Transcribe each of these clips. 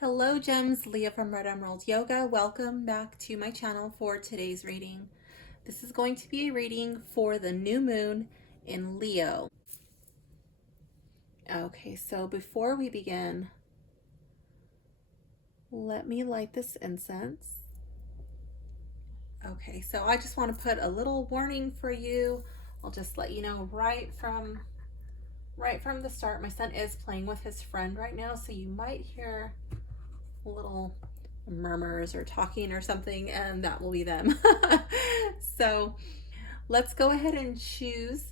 Hello Gems, Leah from Red Emerald Yoga. Welcome back to my channel for today's reading. This is going to be a reading for the new moon in Leo. Okay, so before we begin, let me light this incense. Okay, so I just want to put a little warning for you. I'll just let you know right from the start. My son is playing with his friend right now, so you might hear little murmurs or talking or something, and that will be them. So let's go ahead and choose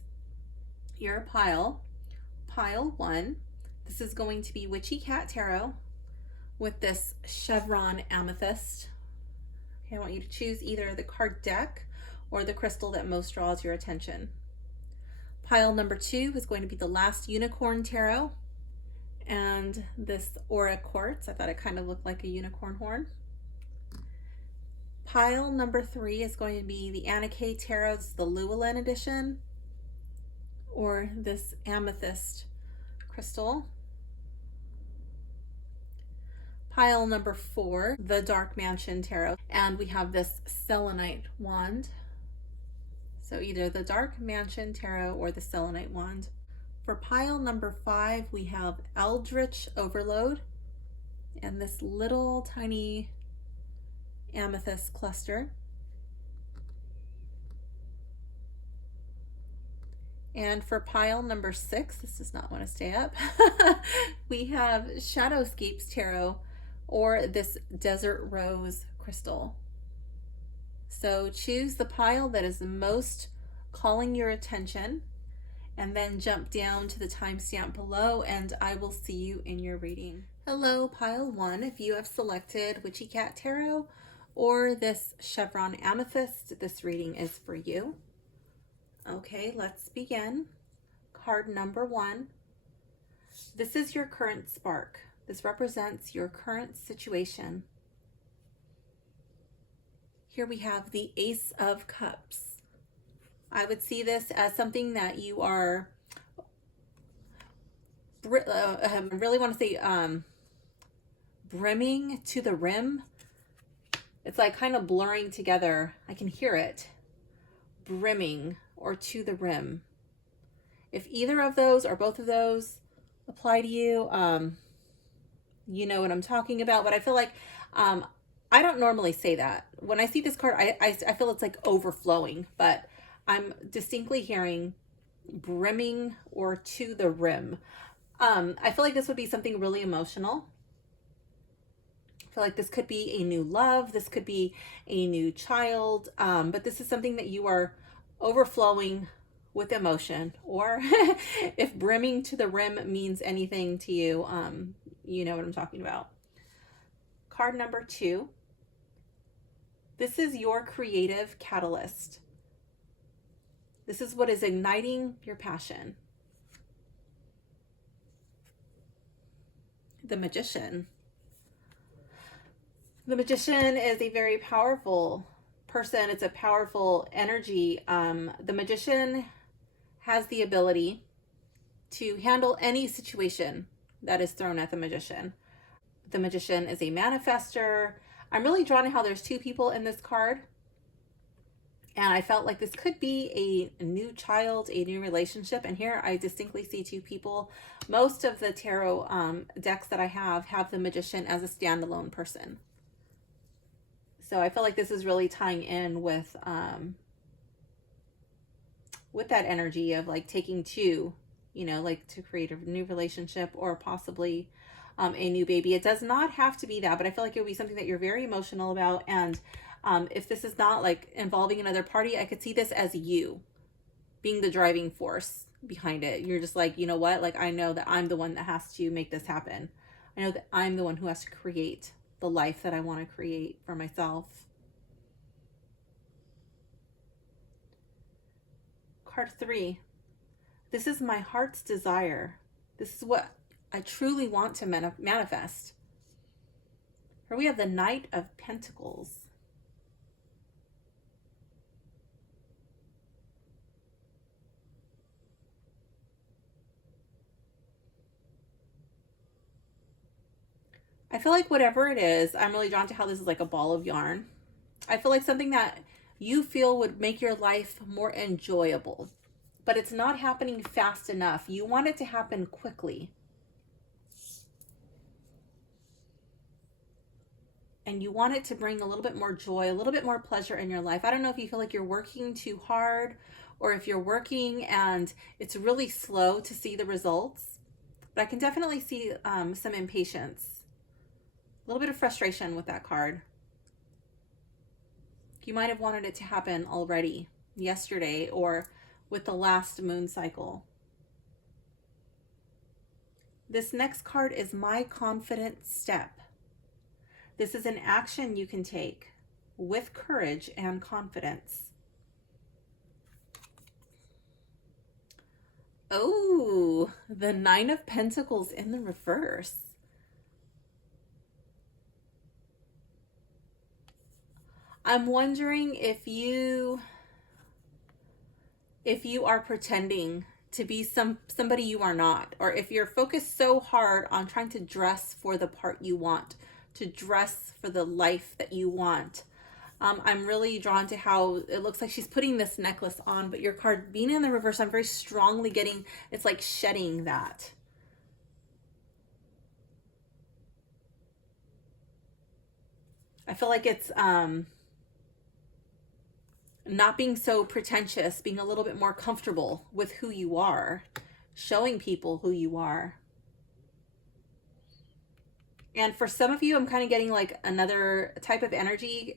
your pile. Pile 1. This is going to be Witchy Cat Tarot with this chevron amethyst. Okay, I want you to choose either the card deck or the crystal that most draws your attention. Pile number 2 is going to be the Last Unicorn Tarot and this aura quartz. I thought it kind of looked like a unicorn horn. Pile number 3 is going to be the Anike Tarot's the Llewellyn edition, or this amethyst crystal. Pile number 4, the Dark Mansion Tarot, and we have this selenite wand. So either the Dark Mansion Tarot or the selenite wand. For pile number 5, we have Eldritch Overload and this little tiny amethyst cluster. And for pile number 6, this does not want to stay up, we have Shadowscapes Tarot or this Desert Rose crystal. So choose the pile that is the most calling your attention and then jump down to the timestamp below and I will see you in your reading. Hello, pile 1. If you have selected Witchy Cat Tarot or this chevron amethyst, this reading is for you. Okay, let's begin. Card number 1. This is your current spark. This represents your current situation. Here we have the Ace of Cups. I would see this as something that you are, I really want to say brimming to the rim. It's like kind of blurring together. I can hear it. Brimming or to the rim. If either of those or both of those apply to you, you know what I'm talking about. But I feel like I don't normally say that. When I see this card, I feel it's like overflowing, but I'm distinctly hearing brimming or to the rim. I feel like this would be something really emotional. I feel like this could be a new love. This could be a new child. But this is something that you are overflowing with emotion. Or if brimming to the rim means anything to you, you know what I'm talking about. Card number 2. This is your creative catalyst. This is what is igniting your passion. The Magician. The Magician is a very powerful person. It's a powerful energy. The Magician has the ability to handle any situation that is thrown at the Magician. The Magician is a manifester. I'm really drawn to how there's 2 people in this card. And I felt like this could be a new child, a new relationship. And here I distinctly see 2 people. Most of the tarot decks that I have the Magician as a standalone person. So I feel like this is really tying in with that energy of like taking 2, you know, like to create a new relationship or possibly a new baby. It does not have to be that, but I feel like it would be something that you're very emotional about. And if this is not like involving another party, I could see this as you being the driving force behind it. You're just like, you know what? Like, I know that I'm the one that has to make this happen. I know that I'm the one who has to create the life that I want to create for myself. Card 3. This is my heart's desire. This is what I truly want to manifest. Here we have the Knight of Pentacles. I feel like whatever it is, I'm really drawn to how this is like a ball of yarn. I feel like something that you feel would make your life more enjoyable, but it's not happening fast enough. You want it to happen quickly. And you want it to bring a little bit more joy, a little bit more pleasure in your life. I don't know if you feel like you're working too hard, or if you're working and it's really slow to see the results. But I can definitely see some impatience, a little bit of frustration with that card. You might have wanted it to happen already, yesterday, or with the last moon cycle. This next card is My Confident Step. This is an action you can take with courage and confidence. Oh, the Nine of Pentacles in the reverse. I'm wondering if you are pretending to be somebody you are not, or if you're focused so hard on trying to dress for the part you want, to dress for the life that you want. I'm really drawn to how it looks like she's putting this necklace on, but your card being in the reverse, I'm very strongly getting, it's like shedding that. I feel like it's not being so pretentious, being a little bit more comfortable with who you are, showing people who you are. And for some of you, I'm kind of getting like another type of energy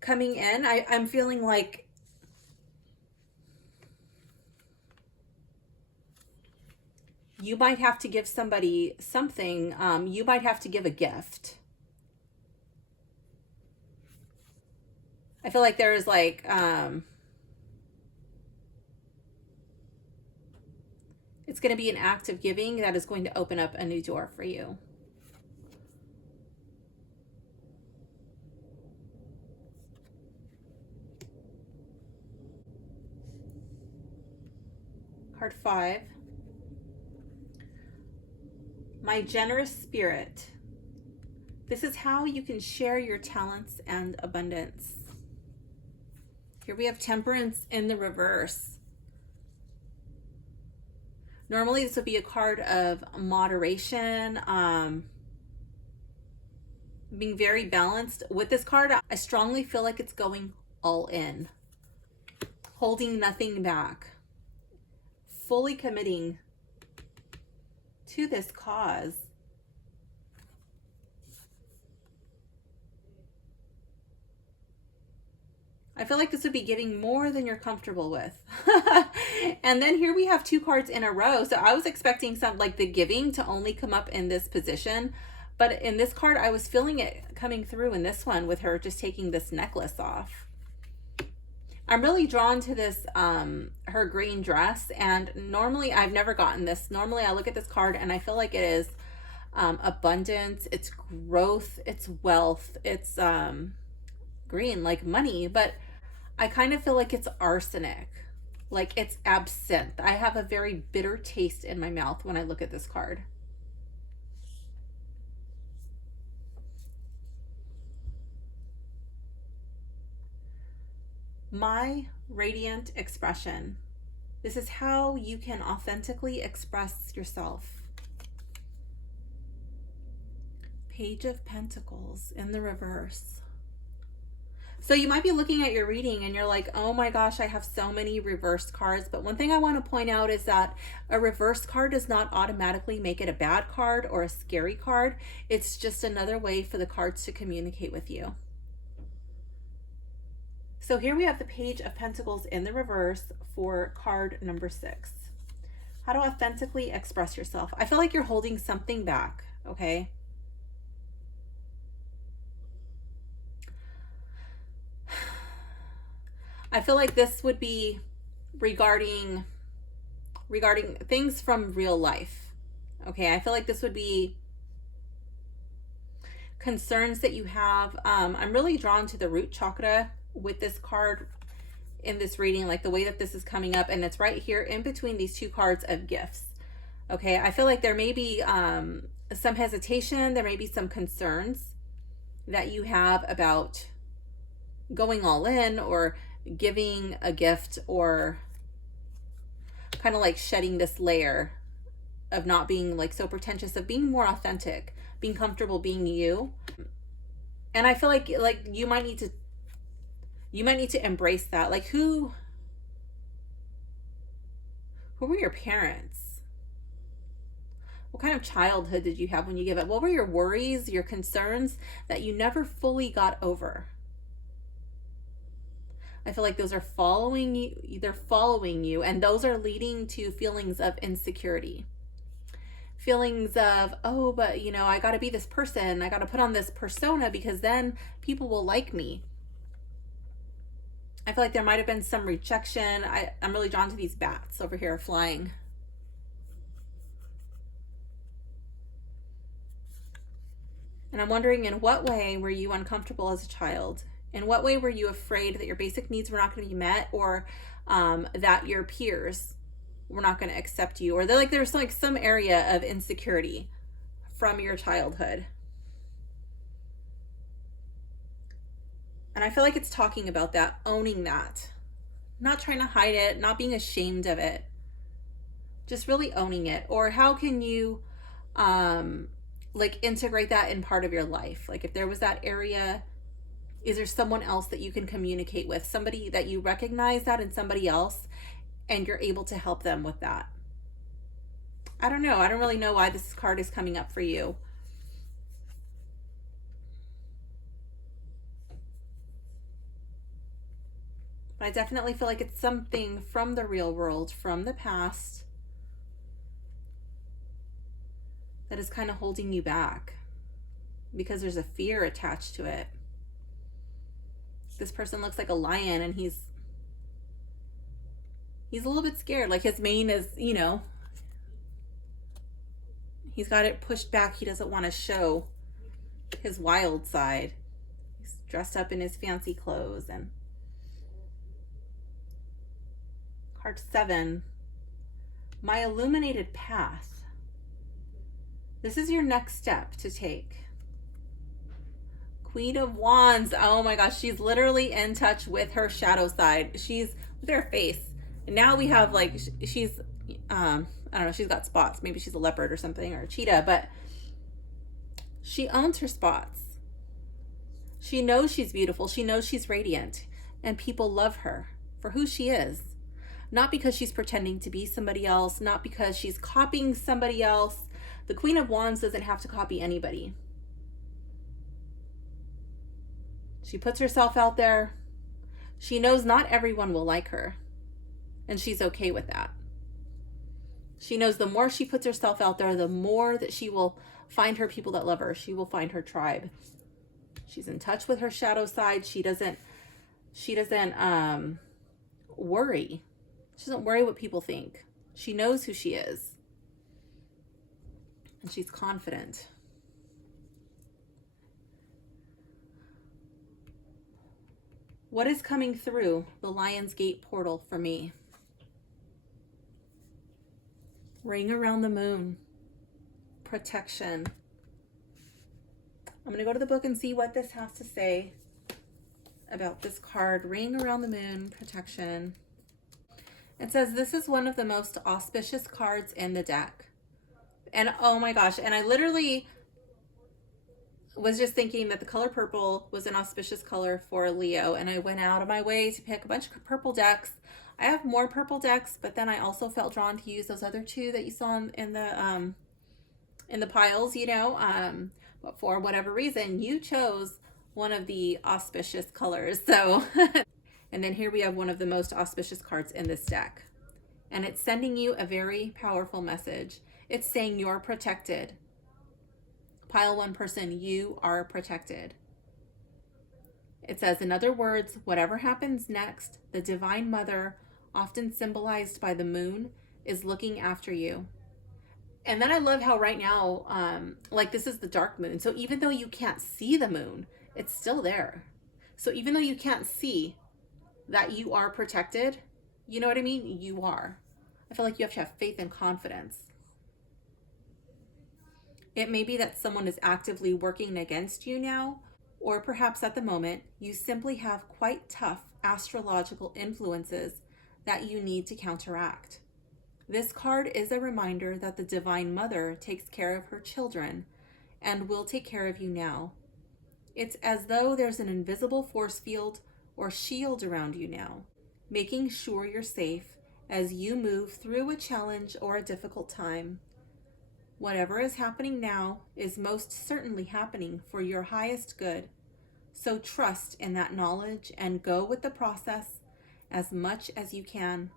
coming in. I'm feeling like you might have to give somebody something. You might have to give a gift. I feel like there's like, it's going to be an act of giving that is going to open up a new door for you. Card 5. My generous spirit. This is how you can share your talents and abundance. Here we have Temperance in the reverse. Normally this would be a card of moderation, being very balanced. With this card, I strongly feel like it's going all in, holding nothing back, fully committing to this cause. I feel like this would be giving more than you're comfortable with. And then here we have 2 cards in a row. So I was expecting some like the giving to only come up in this position. But in this card, I was feeling it coming through in this one with her just taking this necklace off. I'm really drawn to this, her green dress. And normally I've never gotten this. Normally I look at this card and I feel like it is abundance, it's growth, it's wealth, it's green, like money. But I kind of feel like it's arsenic, like it's absinthe. I have a very bitter taste in my mouth when I look at this card. My radiant expression. This is how you can authentically express yourself. Page of Pentacles in the reverse. So you might be looking at your reading and you're like, oh my gosh, I have so many reversed cards. But one thing I want to point out is that a reverse card does not automatically make it a bad card or a scary card. It's just another way for the cards to communicate with you. So here we have the Page of Pentacles in the reverse for card number 6. How to authentically express yourself. I feel like you're holding something back, okay? I feel like this would be regarding things from real life. Okay, I feel like this would be concerns that you have. I'm really drawn to the root chakra with this card in this reading, like the way that this is coming up, and it's right here in between these 2 cards of gifts. Okay, I feel like there may be some hesitation. There may be some concerns that you have about going all in or giving a gift, or kind of like shedding this layer of not being like so pretentious, of being more authentic, being comfortable being you. And I feel like you might need to embrace that. Like who were your parents? What kind of childhood did you have when you give up? What were your worries, your concerns that you never fully got over? I feel like those are following you. They're following you, and those are leading to feelings of insecurity. Feelings of, oh, but I got to be this person. I got to put on this persona because then people will like me. I feel like there might have been some rejection. I'm really drawn to these bats over here flying. And I'm wondering, in what way were you uncomfortable as a child? In what way were you afraid that your basic needs were not going to be met, or that your peers were not going to accept you, or there's like some area of insecurity from your childhood? And I feel like it's talking about that, owning that, not trying to hide it, not being ashamed of it, just really owning it. Or how can you like integrate that in part of your life? Like if there was that area, is there someone else that you can communicate with, somebody that you recognize that in somebody else, and you're able to help them with that? I don't know. I don't really know why this card is coming up for you. But I definitely feel like it's something from the real world, from the past, that is kind of holding you back because there's a fear attached to it. This person looks like a lion, and he's a little bit scared. Like his mane is, he's got it pushed back. He doesn't want to show his wild side. He's dressed up in his fancy clothes. And card 7, my illuminated path. This is your next step to take. Queen of Wands. Oh my gosh, she's literally in touch with her shadow side. She's with her face. And now we have like, she's, I don't know, she's got spots. Maybe she's a leopard or something, or a cheetah, but she owns her spots. She knows she's beautiful. She knows she's radiant, and people love her for who she is. Not because she's pretending to be somebody else, not because she's copying somebody else. The Queen of Wands doesn't have to copy anybody. She puts herself out there. She knows not everyone will like her, and she's okay with that. She knows the more she puts herself out there, the more that she will find her people that love her. She will find her tribe. She's in touch with her shadow side. She doesn't worry. She doesn't worry what people think. She knows who she is, and she's confident. What is coming through the Lion's Gate portal for me? Ring around the moon. Protection. I'm going to go to the book and see what this has to say about this card. Ring around the moon. Protection. It says this is one of the most auspicious cards in the deck. And oh my gosh, and I literally was just thinking that the color purple was an auspicious color for Leo, and I went out of my way to pick a bunch of purple decks. I have more purple decks, but then I also felt drawn to use those other two that you saw in the piles, but for whatever reason you chose one of the auspicious colors. So and then here we have one of the most auspicious cards in this deck, and it's sending you a very powerful message. It's saying you're protected. Pile 1 person, you are protected. It says, in other words, whatever happens next, the Divine Mother, often symbolized by the moon, is looking after you. And then I love how right now, like this is the dark moon. So even though you can't see the moon, it's still there. So even though you can't see that you are protected, you know what I mean? You are. I feel like you have to have faith and confidence. It may be that someone is actively working against you now, or perhaps at the moment, you simply have quite tough astrological influences that you need to counteract. This card is a reminder that the Divine Mother takes care of her children and will take care of you now. It's as though there's an invisible force field or shield around you now, making sure you're safe as you move through a challenge or a difficult time. Whatever is happening now is most certainly happening for your highest good. So trust in that knowledge and go with the process as much as you can.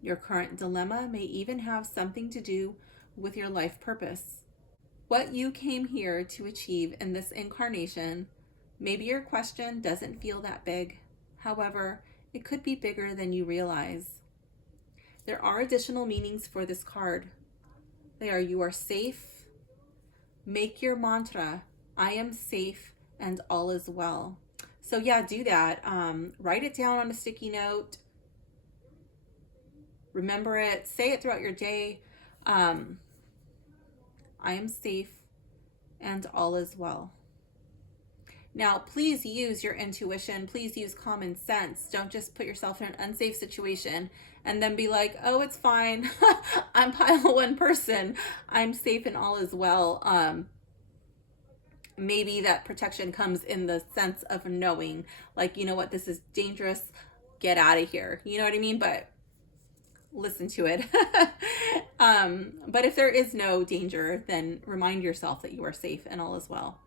Your current dilemma may even have something to do with your life purpose. What you came here to achieve in this incarnation, maybe your question doesn't feel that big. However, it could be bigger than you realize. There are additional meanings for this card. They are: you are safe. Make your mantra, I am safe and all is well. So yeah, do that. Write it down on a sticky note. Remember it. Say it throughout your day. I am safe and all is well. Now, please use your intuition. Please use common sense. Don't just put yourself in an unsafe situation and then be like, oh, it's fine. I'm pile one person. I'm safe and all is well. Maybe that protection comes in the sense of knowing, like, you know what, this is dangerous. Get out of here. You know what I mean? But listen to it. But if there is no danger, then remind yourself that you are safe and all is well.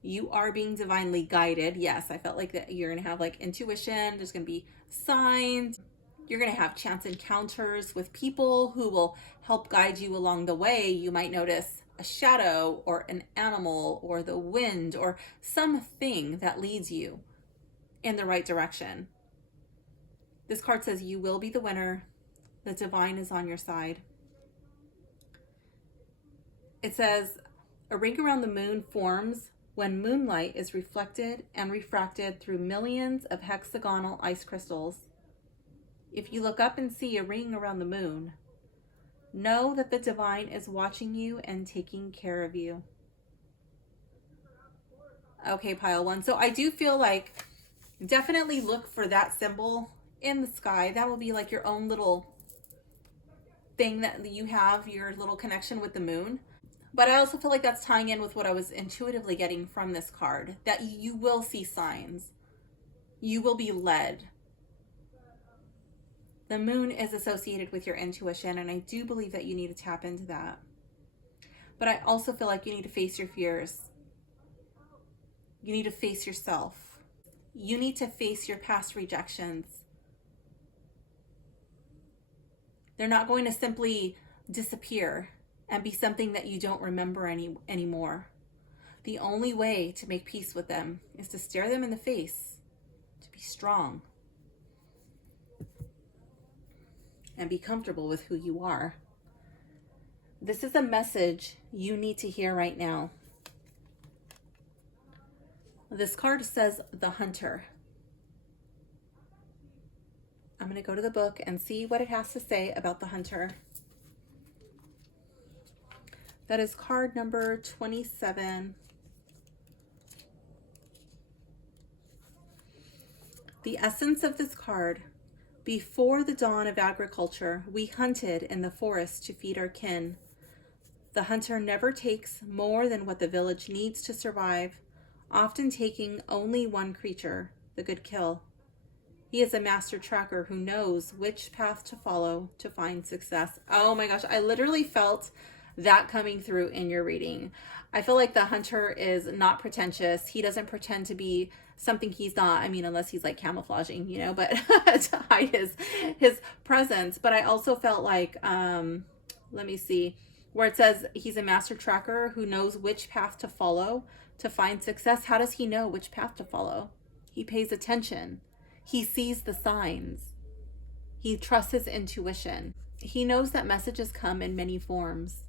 You are being divinely guided. Yes, I felt like that you're going to have like intuition. There's going to be signs. You're going to have chance encounters with people who will help guide you along the way. You might notice a shadow or an animal or the wind or something that leads you in the right direction. This card says you will be the winner. The divine is on your side. It says a ring around the moon forms when moonlight is reflected and refracted through millions of hexagonal ice crystals. If you look up and see a ring around the moon, know that the divine is watching you and taking care of you. Okay, pile one. So I do feel like definitely look for that symbol in the sky. That will be like your own little thing that you have, your little connection with the moon. But I also feel like that's tying in with what I was intuitively getting from this card, that you will see signs. You will be led. The moon is associated with your intuition, and I do believe that you need to tap into that. But I also feel like you need to face your fears. You need to face yourself. You need to face your past rejections. They're not going to simply disappear and be something that you don't remember anymore. The only way to make peace with them is to stare them in the face, to be strong, and be comfortable with who you are. This is a message you need to hear right now. This card says the Hunter. I'm going to go to the book and see what it has to say about the Hunter. That is card number 27. The essence of this card: before the dawn of agriculture, we hunted in the forest to feed our kin. The hunter never takes more than what the village needs to survive, often taking only one creature, the good kill. He is a master tracker who knows which path to follow to find success. Oh my gosh, I literally felt that coming through in your reading. I feel like the hunter is not pretentious. He doesn't pretend to be something he's not. I mean, unless he's like camouflaging, you know, but to hide his presence. But I also felt like, let me see, where it says he's a master tracker who knows which path to follow to find success. How does he know which path to follow? He pays attention. He sees the signs. He trusts his intuition. He knows that messages come in many forms.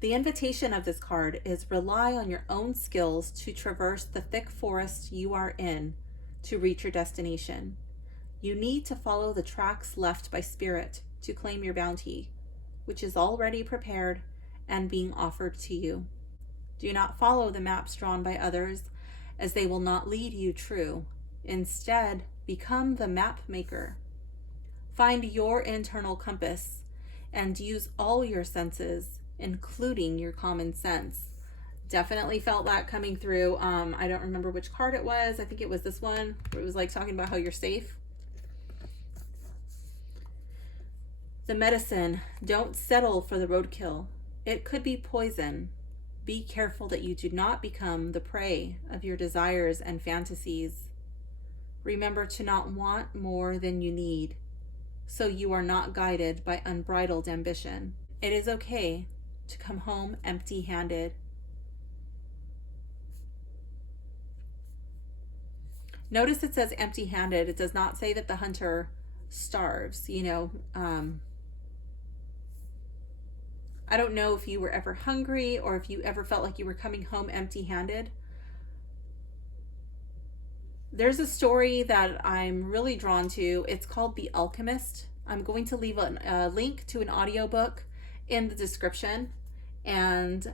The invitation of this card is rely on your own skills to traverse the thick forest you are in to reach your destination. You need to follow the tracks left by spirit to claim your bounty. which is already prepared and being offered to you. Do not follow the maps drawn by others, as they will not lead you true. Instead, become the map maker. Find your internal compass and use all your senses, including your common sense. Definitely felt that coming through. I don't remember which card it was. I think it was this one, where it was like talking about how you're safe. The medicine, don't settle for the roadkill. It could be poison. Be careful that you do not become the prey of your desires and fantasies. Remember to not want more than you need, so you are not guided by unbridled ambition. It is okay to come home empty-handed. Notice it says empty-handed. It does not say that the hunter starves, you know. I don't know if you were ever hungry or if you ever felt like you were coming home empty-handed. There's a story that I'm really drawn to. It's called The Alchemist. I'm going to leave a link to an audiobook in the description, and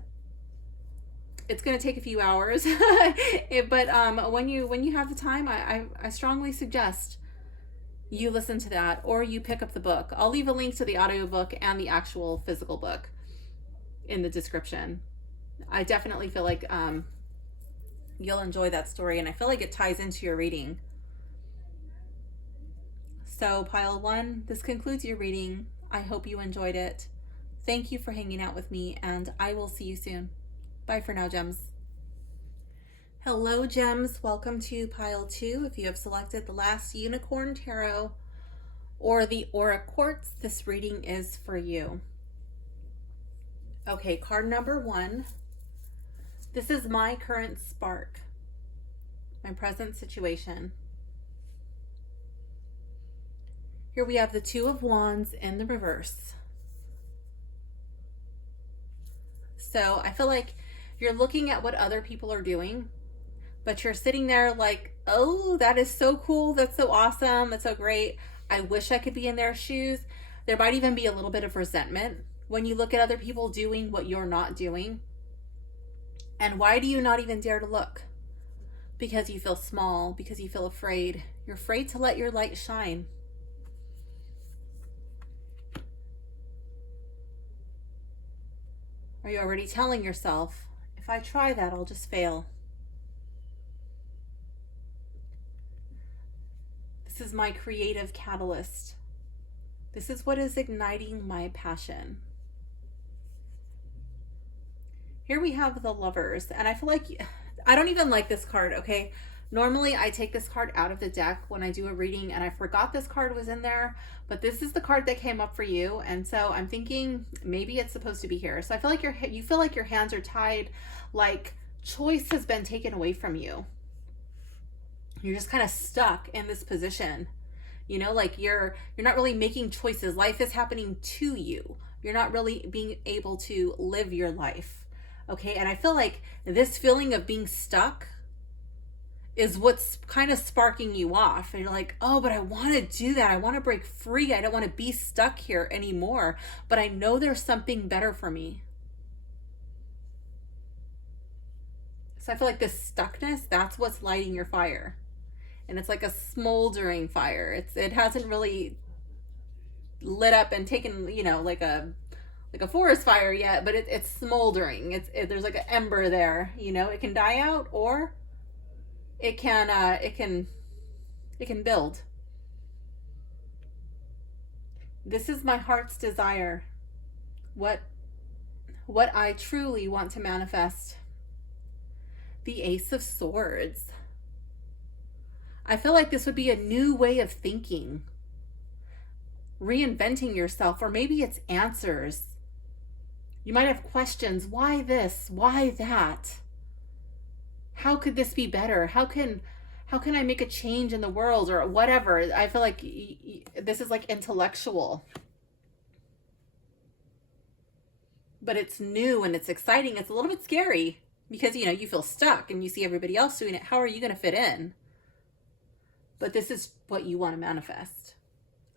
it's going to take a few hours. But when you have the time, I strongly suggest you listen to that or you pick up the book. I'll leave a link to the audiobook and the actual physical book in the description. I definitely feel like you'll enjoy that story, and I feel like it ties into your reading. So pile 1, this concludes your reading. I hope you enjoyed it. Thank you for hanging out with me, and I will see you soon. Bye for now, gems. Hello, gems. Welcome to pile 2. If you have selected the last Unicorn Tarot or the Aura Quartz, this reading is for you. Okay, card number 1. This is my current spark, my present situation. Here we have the Two of Wands in the reverse. So I feel like you're looking at what other people are doing, but you're sitting there like, oh, that is so cool. That's so awesome. That's so great. I wish I could be in their shoes. There might even be a little bit of resentment when you look at other people doing what you're not doing. And why do you not even dare to look? Because you feel small, because you feel afraid. You're afraid to let your light shine. Are you already telling yourself, if I try that, I'll just fail? This is my creative catalyst. This is what is igniting my passion. Here we have the Lovers, and I feel like I don't even like this card, okay? Normally I take this card out of the deck when I do a reading, and I forgot this card was in there, but this is the card that came up for you, and so I'm thinking maybe it's supposed to be here. So I feel like you feel like your hands are tied, like choice has been taken away from you. You're just kind of stuck in this position. You know, like you're not really making choices. Life is happening to you. You're not really being able to live your life. Okay, and I feel like this feeling of being stuck is what's kind of sparking you off. And you're like, oh, but I want to do that. I want to break free. I don't want to be stuck here anymore. But I know there's something better for me. So I feel like this stuckness, that's what's lighting your fire. And it's like a smoldering fire. It hasn't really lit up and taken, you know, like a forest fire yet, but it's smoldering. There's like an ember there, you know. It can die out, or it can build. This is my heart's desire. What I truly want to manifest. The Ace of Swords. I feel like this would be a new way of thinking, reinventing yourself, or maybe it's answers. You might have questions. Why this? Why that? How could this be better? How can I make a change in the world, or whatever? I feel like this is like intellectual, but it's new and it's exciting. It's a little bit scary because, you know, you feel stuck and you see everybody else doing it. How are you going to fit in? But this is what you want to manifest.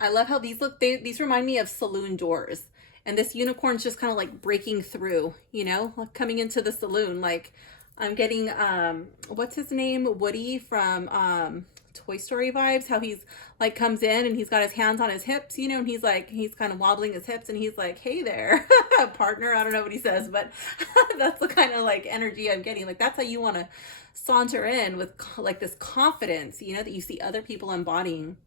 I love how these look. These remind me of saloon doors. And this unicorn's just kind of like breaking through, you know, like coming into the saloon. Like I'm getting, what's his name? Woody from Toy Story vibes. How he's like comes in and he's got his hands on his hips, you know, and he's like, he's kind of wobbling his hips and he's like, hey there, partner. I don't know what he says, but that's the kind of like energy I'm getting. Like that's how you want to saunter in with like this confidence, you know, that you see other people embodying.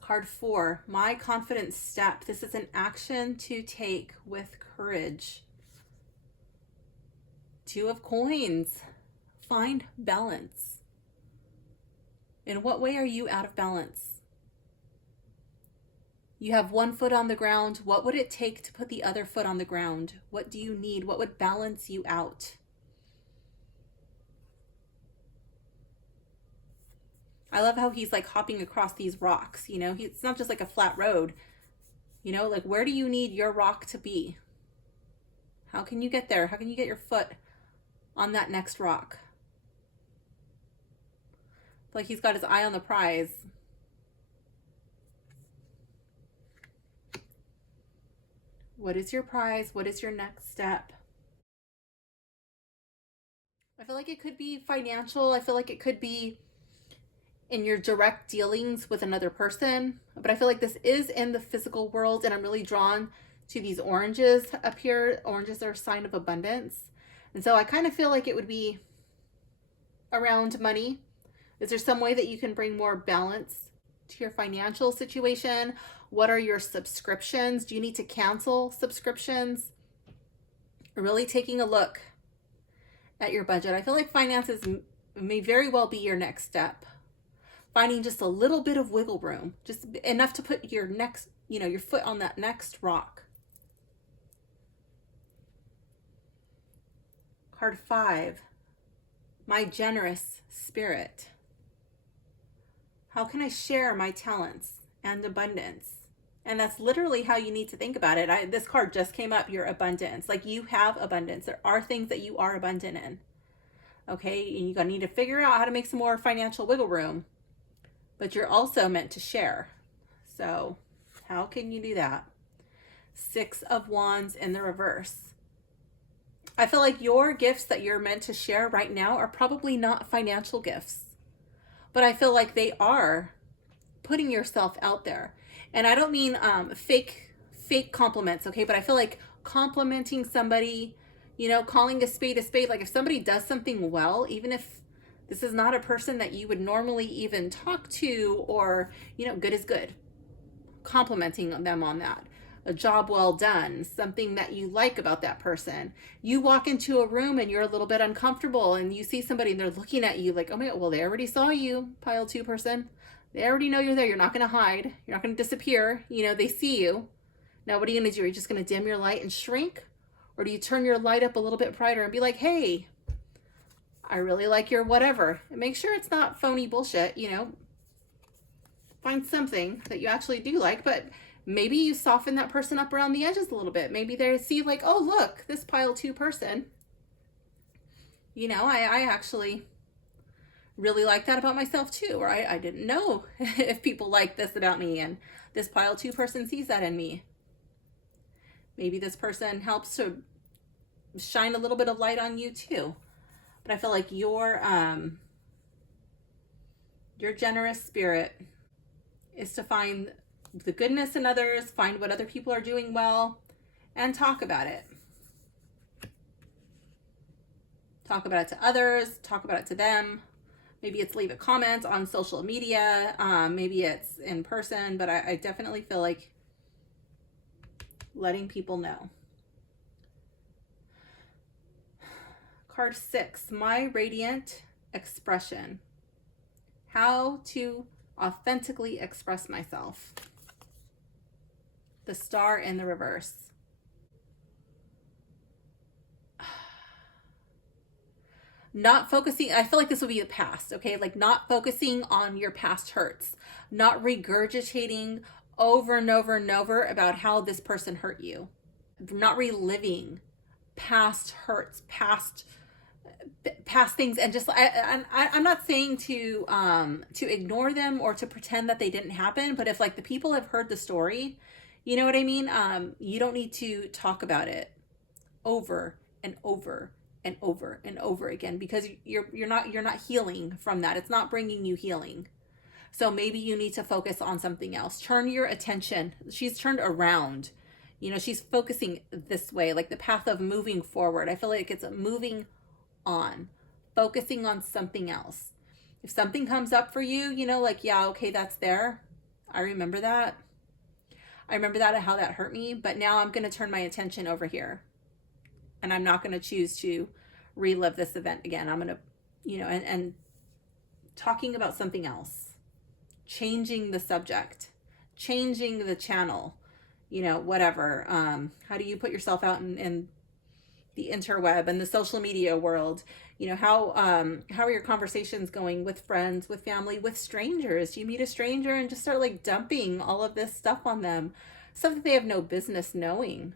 Card 4, my confident step. This is an action to take with courage. 2 of coins. Find balance. In what way are you out of balance? You have one foot on the ground. What would it take to put the other foot on the ground? What do you need? What would balance you out? I love how he's like hopping across these rocks, you know, it's not just like a flat road, you know, like where do you need your rock to be? How can you get there? How can you get your foot on that next rock? Like he's got his eye on the prize. What is your prize? What is your next step? I feel like it could be financial. I feel like it could be in your direct dealings with another person, but I feel like this is in the physical world, and I'm really drawn to these oranges up here. Oranges are a sign of abundance, and so I kind of feel like it would be around money. Is there some way that you can bring more balance to your financial situation? What are your subscriptions? Do you need to cancel subscriptions? Really taking a look at your budget. I feel like finances may very well be your next step. Finding just a little bit of wiggle room, just enough to put your next, you know, your foot on that next rock. Card 5, my generous spirit. How can I share my talents and abundance? And that's literally how you need to think about it. This card just came up, your abundance. Like you have abundance. There are things that you are abundant in. Okay, and you need to figure out how to make some more financial wiggle room. But you're also meant to share. So how can you do that? 6 of Wands in the reverse. I feel like your gifts that you're meant to share right now are probably not financial gifts, but I feel like they are putting yourself out there. And I don't mean fake compliments, okay? But I feel like complimenting somebody, you know, calling a spade. Like if somebody does something well, even if this is not a person that you would normally even talk to, or, you know, good is good. Complimenting them on that. A job well done, something that you like about that person. You walk into a room and you're a little bit uncomfortable and you see somebody and they're looking at you like, oh my God, well, they already saw you, pile 2 person. They already know you're there. You're not going to hide. You're not going to disappear. You know, they see you. Now, what are you going to do? Are you just going to dim your light and shrink? Or do you turn your light up a little bit brighter and be like, hey, I really like your whatever. And make sure it's not phony bullshit, you know. Find something that you actually do like, but maybe you soften that person up around the edges a little bit. Maybe they see like, oh, look, this pile 2 person. You know, I actually really like that about myself too, or I didn't know if people like this about me, and this pile 2 person sees that in me. Maybe this person helps to shine a little bit of light on you too. But I feel like your generous spirit is to find the goodness in others, find what other people are doing well, and talk about it. Talk about it to others, talk about it to them. Maybe it's leave a comment on social media. Maybe it's in person, but I definitely feel like letting people know. Card 6, my radiant expression. How to authentically express myself. The Star in the reverse. Not focusing, I feel like this would be the past, okay? Like not focusing on your past hurts, not regurgitating over and over and over about how this person hurt you, not reliving past hurts, past past things, and just I'm not saying to ignore them or to pretend that they didn't happen, but if like the people have heard the story, you know what I mean, you don't need to talk about it over and over and over and over again, because you're not healing from that. It's not bringing you healing. So maybe you need to focus on something else. Turn your attention. She's turned around. You know, she's focusing this way, like the path of moving forward. I feel like it's moving on, focusing on something else. If something comes up for you, you know, like, yeah, okay, that's there. I remember that. I remember that and how that hurt me, but now I'm going to turn my attention over here. And I'm not going to choose to relive this event again. I'm going to, you know, and talking about something else, changing the subject, changing the channel, you know, whatever. How do you put yourself out in the interweb and the social media world? You know, how are your conversations going with friends, with family, with strangers? Do you meet a stranger and just start like dumping all of this stuff on them, stuff that they have no business knowing?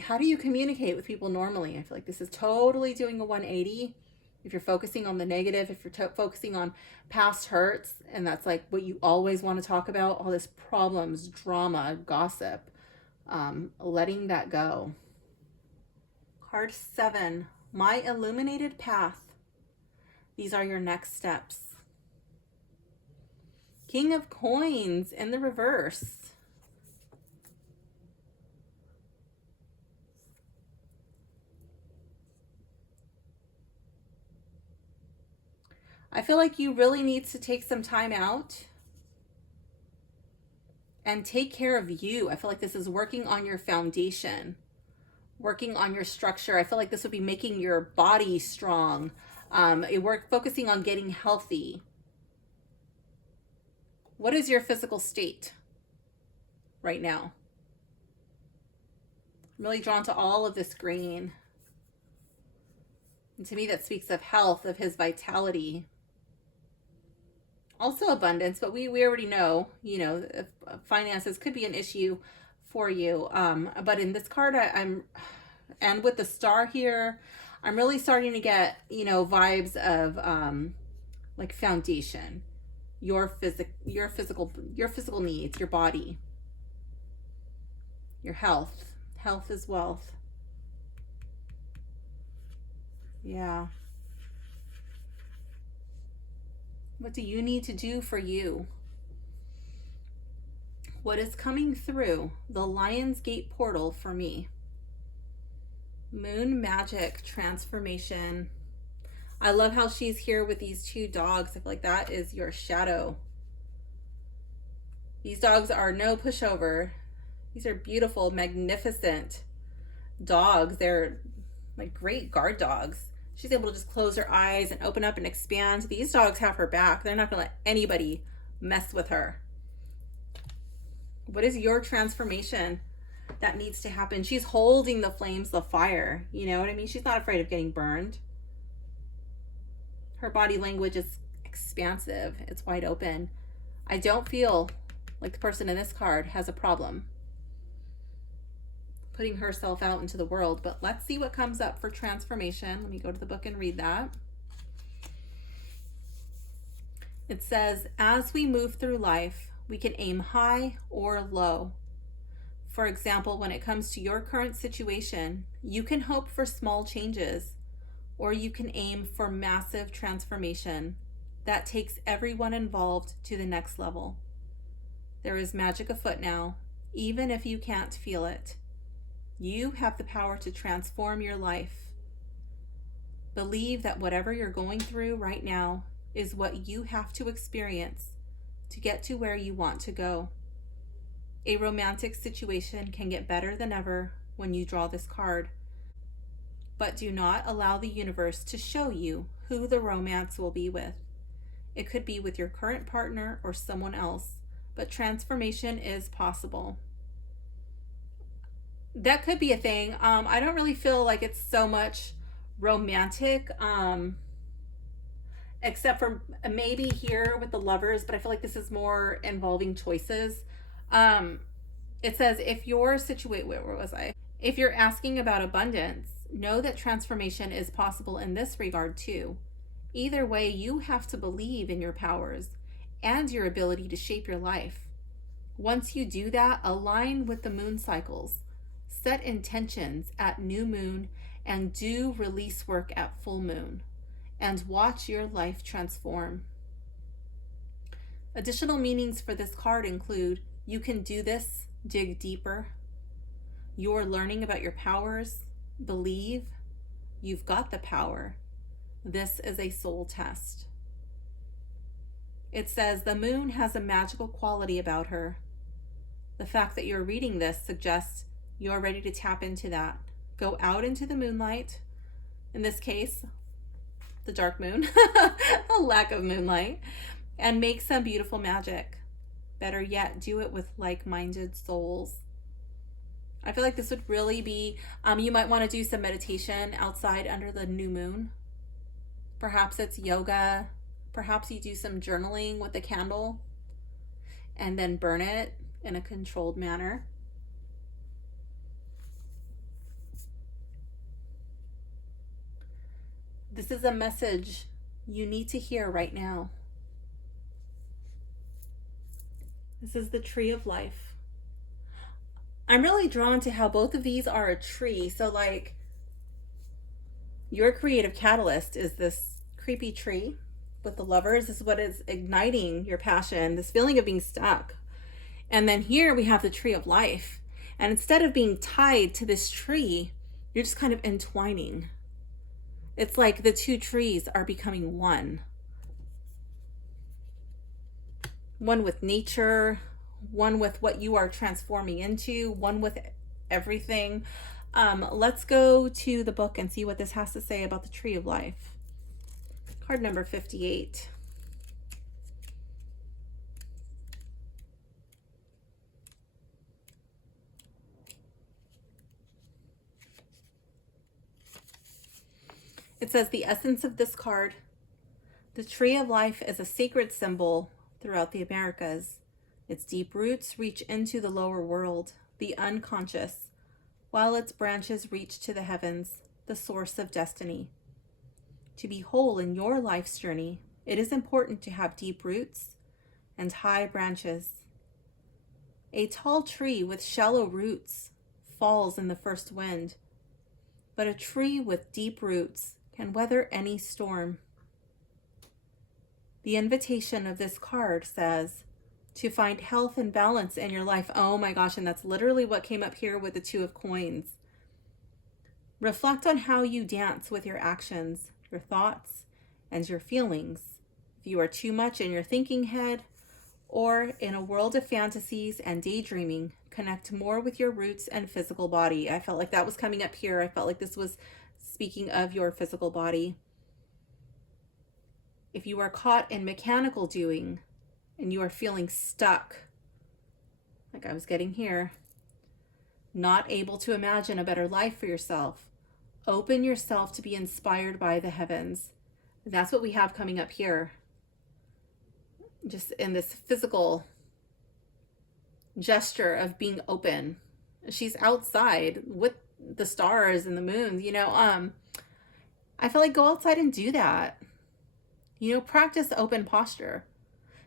How do you communicate with people normally? I feel like this is totally doing a 180. If you're focusing on the negative, if you're focusing on past hurts, and that's like what you always want to talk about, all this problems, drama, gossip, letting that go. Card 7, my illuminated path. These are your next steps. King of Coins in the reverse. I feel like you really need to take some time out and take care of you. I feel like this is working on your foundation, working on your structure. I feel like this would be making your body strong. Focusing on getting healthy. What is your physical state right now? I'm really drawn to all of this green. And to me, that speaks of health, of his vitality. Also abundance, but we already know, you know, finances could be an issue for you. But in this card, and with the star here, I'm really starting to get, you know, vibes of like foundation, your physical needs, your body, your health. Health is wealth. Yeah. What do you need to do for you? What is coming through the Lion's Gate portal for me? Moon magic transformation. I love how she's here with these two dogs. I feel like that is your shadow. These dogs are no pushover. These are beautiful, magnificent dogs. They're like great guard dogs. She's able to just close her eyes and open up and expand. These dogs have her back. They're not going to let anybody mess with her. What is your transformation that needs to happen? She's holding the flames, the fire. You know what I mean? She's not afraid of getting burned. Her body language is expansive. It's wide open. I don't feel like the person in this card has a problem putting herself out into the world, but let's see what comes up for transformation. Let me go to the book and read that. It says, as we move through life, we can aim high or low. For example, when it comes to your current situation, you can hope for small changes, or you can aim for massive transformation that takes everyone involved to the next level. There is magic afoot now, even if you can't feel it. You have the power to transform your life. Believe that whatever you're going through right now is what you have to experience to get to where you want to go. A romantic situation can get better than ever when you draw this card. But do not allow the universe to show you who the romance will be with. It could be with your current partner or someone else, but transformation is possible. That could be a thing. I don't really feel like it's so much romantic, except for maybe here with the lovers, but I feel like this is more involving choices. It says, if you're where was I? If you're asking about abundance, know that transformation is possible in this regard too. Either way, you have to believe in your powers and your ability to shape your life. Once you do that, align with the moon cycles, set intentions at new moon, and do release work at full moon, and watch your life transform. Additional meanings for this card include: you can do this, dig deeper, you're learning about your powers, believe, you've got the power, this is a soul test. It says the moon has a magical quality about her. The fact that you're reading this suggests you're ready to tap into that. Go out into the moonlight, in this case, the dark moon, a lack of moonlight, and make some beautiful magic. Better yet, do it with like-minded souls. I feel like this would really be, you might want to do some meditation outside under the new moon. Perhaps it's yoga. Perhaps you do some journaling with a candle and then burn it in a controlled manner. This is a message you need to hear right now. This is the tree of life. I'm really drawn to how both of these are a tree. So like, your creative catalyst is this creepy tree with the lovers. This is what is igniting your passion, this feeling of being stuck. And then here we have the tree of life. And instead of being tied to this tree, you're just kind of entwining. It's like the two trees are becoming one. One with nature, one with what you are transforming into, one with everything. Let's go to the book and see what this has to say about the tree of life. Card number 58. It says the essence of this card: the tree of life is a sacred symbol throughout the Americas. Its deep roots reach into the lower world, the unconscious, while its branches reach to the heavens, the source of destiny. To be whole in your life's journey, it is important to have deep roots and high branches. A tall tree with shallow roots falls in the first wind, but a tree with deep roots can weather any storm. The invitation of this card says to find health and balance in your life. Oh my gosh, and that's literally what came up here with the Two of Coins. Reflect on how you dance with your actions, your thoughts, and your feelings. If you are too much in your thinking head or in a world of fantasies and daydreaming, connect more with your roots and physical body. I felt like that was coming up here. I felt like this was speaking of your physical body. If you are caught in mechanical doing and you are feeling stuck, like I was getting here, not able to imagine a better life for yourself, open yourself to be inspired by the heavens. That's what we have coming up here. Just in this physical gesture of being open. She's outside with the stars and the moon, I feel like go outside and do that. Practice open posture.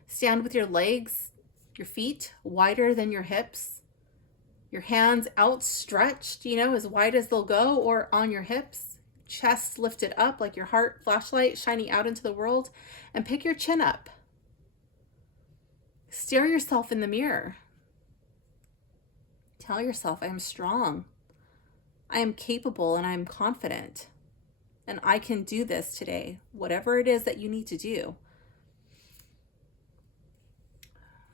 Stand with your legs, your feet wider than your hips, your hands outstretched, as wide as they'll go, or on your hips, chest lifted up like your heart flashlight shining out into the world, and pick your chin up. Stare yourself in the mirror. Tell yourself, I am strong. I am capable and I am confident. And I can do this today, whatever it is that you need to do.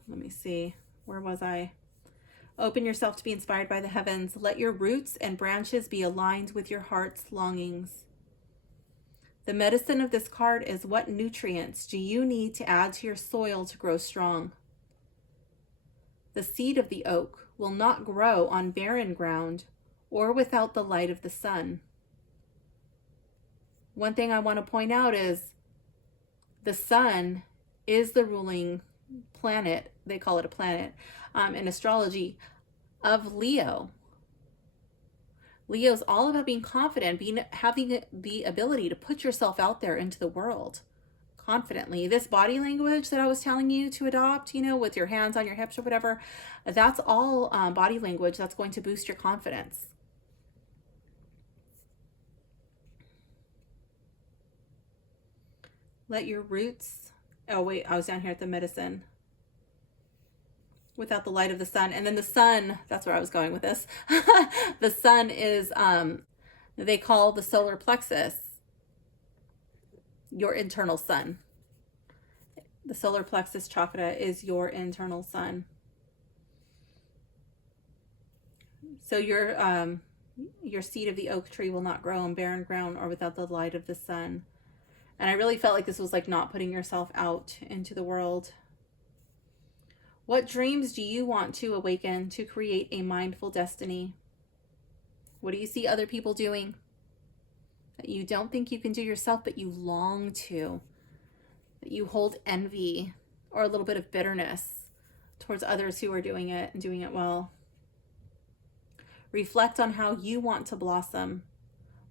Let me see. Where was I? Open yourself to be inspired by the heavens. Let your roots and branches be aligned with your heart's longings. The medicine of this card is: what nutrients do you need to add to your soil to grow strong? The seed of the oak will not grow on barren ground or without the light of the sun. One thing I want to point out is the sun is the ruling planet, they call it a planet, in astrology, of Leo. Leo's all about being confident, having the ability to put yourself out there into the world confidently. This body language that I was telling you to adopt, you know, with your hands on your hips or whatever, that's all body language that's going to boost your confidence. Let your roots, oh wait, I was down here at the medicine. Without the light of the sun. And then the sun, that's where I was going with this. The sun is, they call the solar plexus your internal sun. The solar plexus chakra is your internal sun. So your seed of the oak tree will not grow on barren ground or without the light of the sun. And I really felt like this was like not putting yourself out into the world. What dreams do you want to awaken to create a mindful destiny? What do you see other people doing that you don't think you can do yourself, but you long to? That you hold envy or a little bit of bitterness towards others who are doing it and doing it well. Reflect on how you want to blossom,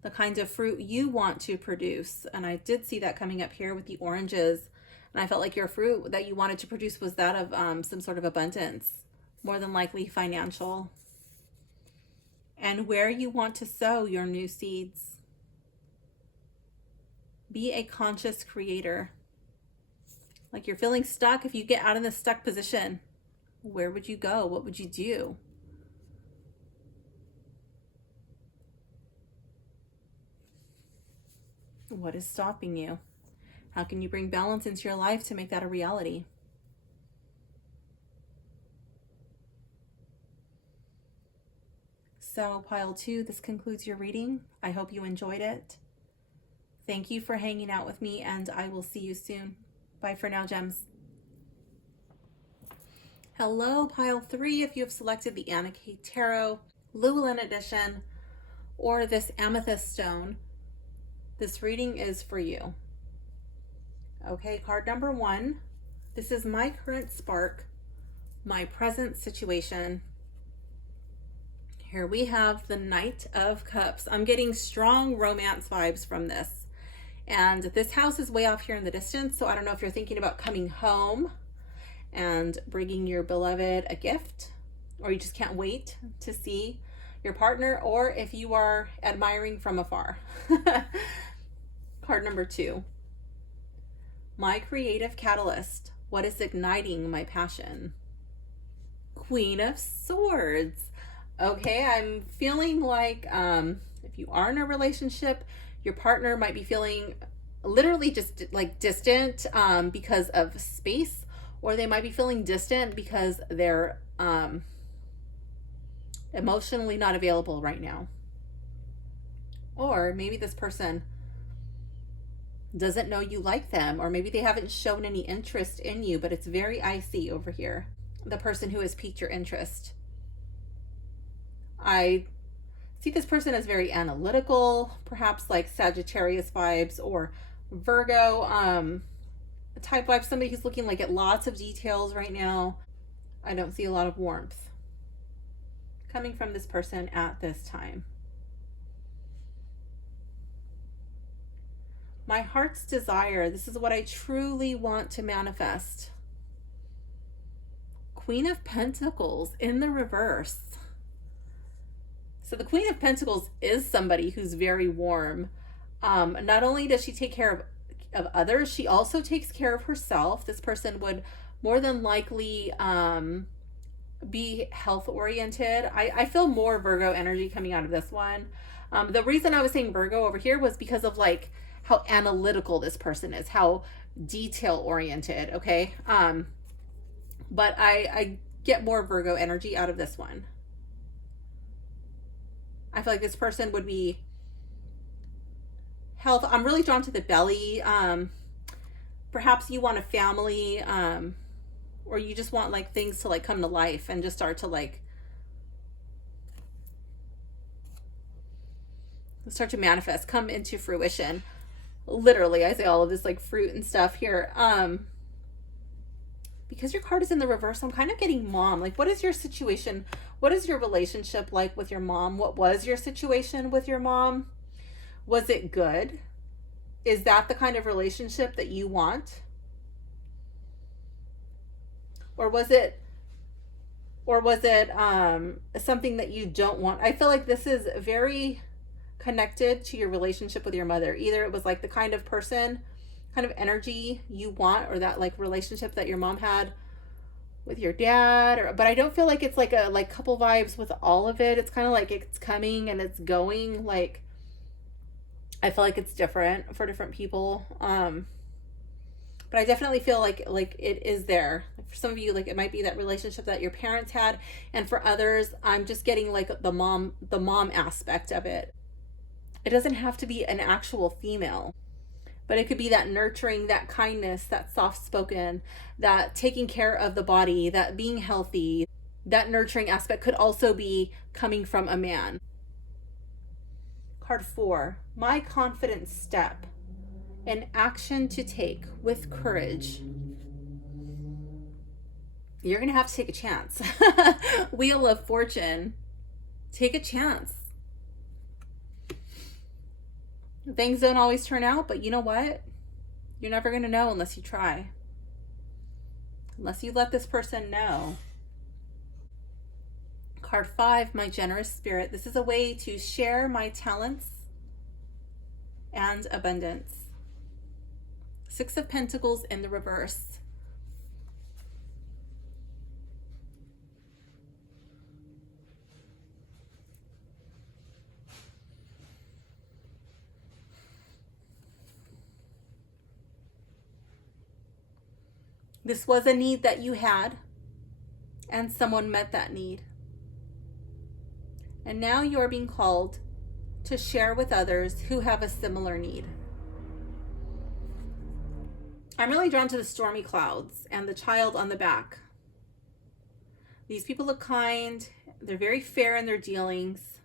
the kind of fruit you want to produce. And I did see that coming up here with the oranges. And I felt like your fruit that you wanted to produce was that of some sort of abundance, more than likely financial. And where you want to sow your new seeds. Be a conscious creator. Like you're feeling stuck. If you get out of the stuck position, where would you go? What would you do? What is stopping you? How can you bring balance into your life to make that a reality? So pile 2, this concludes your reading. I hope you enjoyed it. Thank you for hanging out with me, and I will see you soon. Bye for now, gems. Hello, pile 3. If you have selected the Witchy Cat Tarot, Llewellyn edition, or this amethyst stone, this reading is for you. Okay, card number 1. This is my current spark, my present situation. Here we have the Knight of Cups. I'm getting strong romance vibes from this. And this house is way off here in the distance, so I don't know if you're thinking about coming home and bringing your beloved a gift, or you just can't wait to see your partner, or if you are admiring from afar. Card number 2. My creative catalyst. What is igniting my passion? Queen of Swords. Okay, I'm feeling like if you are in a relationship, your partner might be feeling literally just like distant because of space, or they might be feeling distant because they're emotionally not available right now. Or maybe this person doesn't know you like them, or maybe they haven't shown any interest in you, but it's very icy over here. The person who has piqued your interest. I see this person as very analytical, perhaps like Sagittarius vibes or Virgo type vibes. Somebody who's looking like at lots of details right now. I don't see a lot of warmth coming from this person at this time. My heart's desire. This is what I truly want to manifest. Queen of Pentacles in the reverse. So the Queen of Pentacles is somebody who's very warm. Not only does she take care of others, she also takes care of herself. This person would more than likely be health oriented. I feel more Virgo energy coming out of this one. The reason I was saying Virgo over here was because of like how analytical this person is, how detail oriented. Okay. But I get more Virgo energy out of this one. I feel like this person would be health. I'm really drawn to the belly. Perhaps you want a family, or you just want like things to like come to life and just start to like start to manifest, come into fruition. Literally, I say all of this like fruit and stuff here. Because your card is in the reverse, I'm kind of getting mom. Like, what is your situation What is your relationship like with your mom? What was your situation with your mom? Was it good? Is that the kind of relationship that you want? Or was it something that you don't want? I feel like this is very connected to your relationship with your mother. Either it was like the kind of person, kind of energy you want, or that like relationship that your mom had with your dad, or but I don't feel like it's like a like couple vibes with all of it. It's kind of like it's coming and it's going. Like I feel like it's different for different people. But I definitely feel like it is there. For some of you, like it might be that relationship that your parents had, and for others, I'm just getting like the mom aspect of it. It doesn't have to be an actual female, but it could be that nurturing, that kindness, that soft spoken, that taking care of the body, that being healthy. That nurturing aspect could also be coming from a man. Card 4, my confident step, an action to take with courage. You're going to have to take a chance. Wheel of Fortune. Take a chance. Things don't always turn out, but you know what? You're never going to know unless you try. Unless you let this person know. Card 5, my generous spirit. This is a way to share my talents and abundance. 6 of Pentacles in the reverse. This was a need that you had, and someone met that need. And now you're being called to share with others who have a similar need. I'm really drawn to the stormy clouds and the child on the back. These people look kind. They're very fair in their dealings.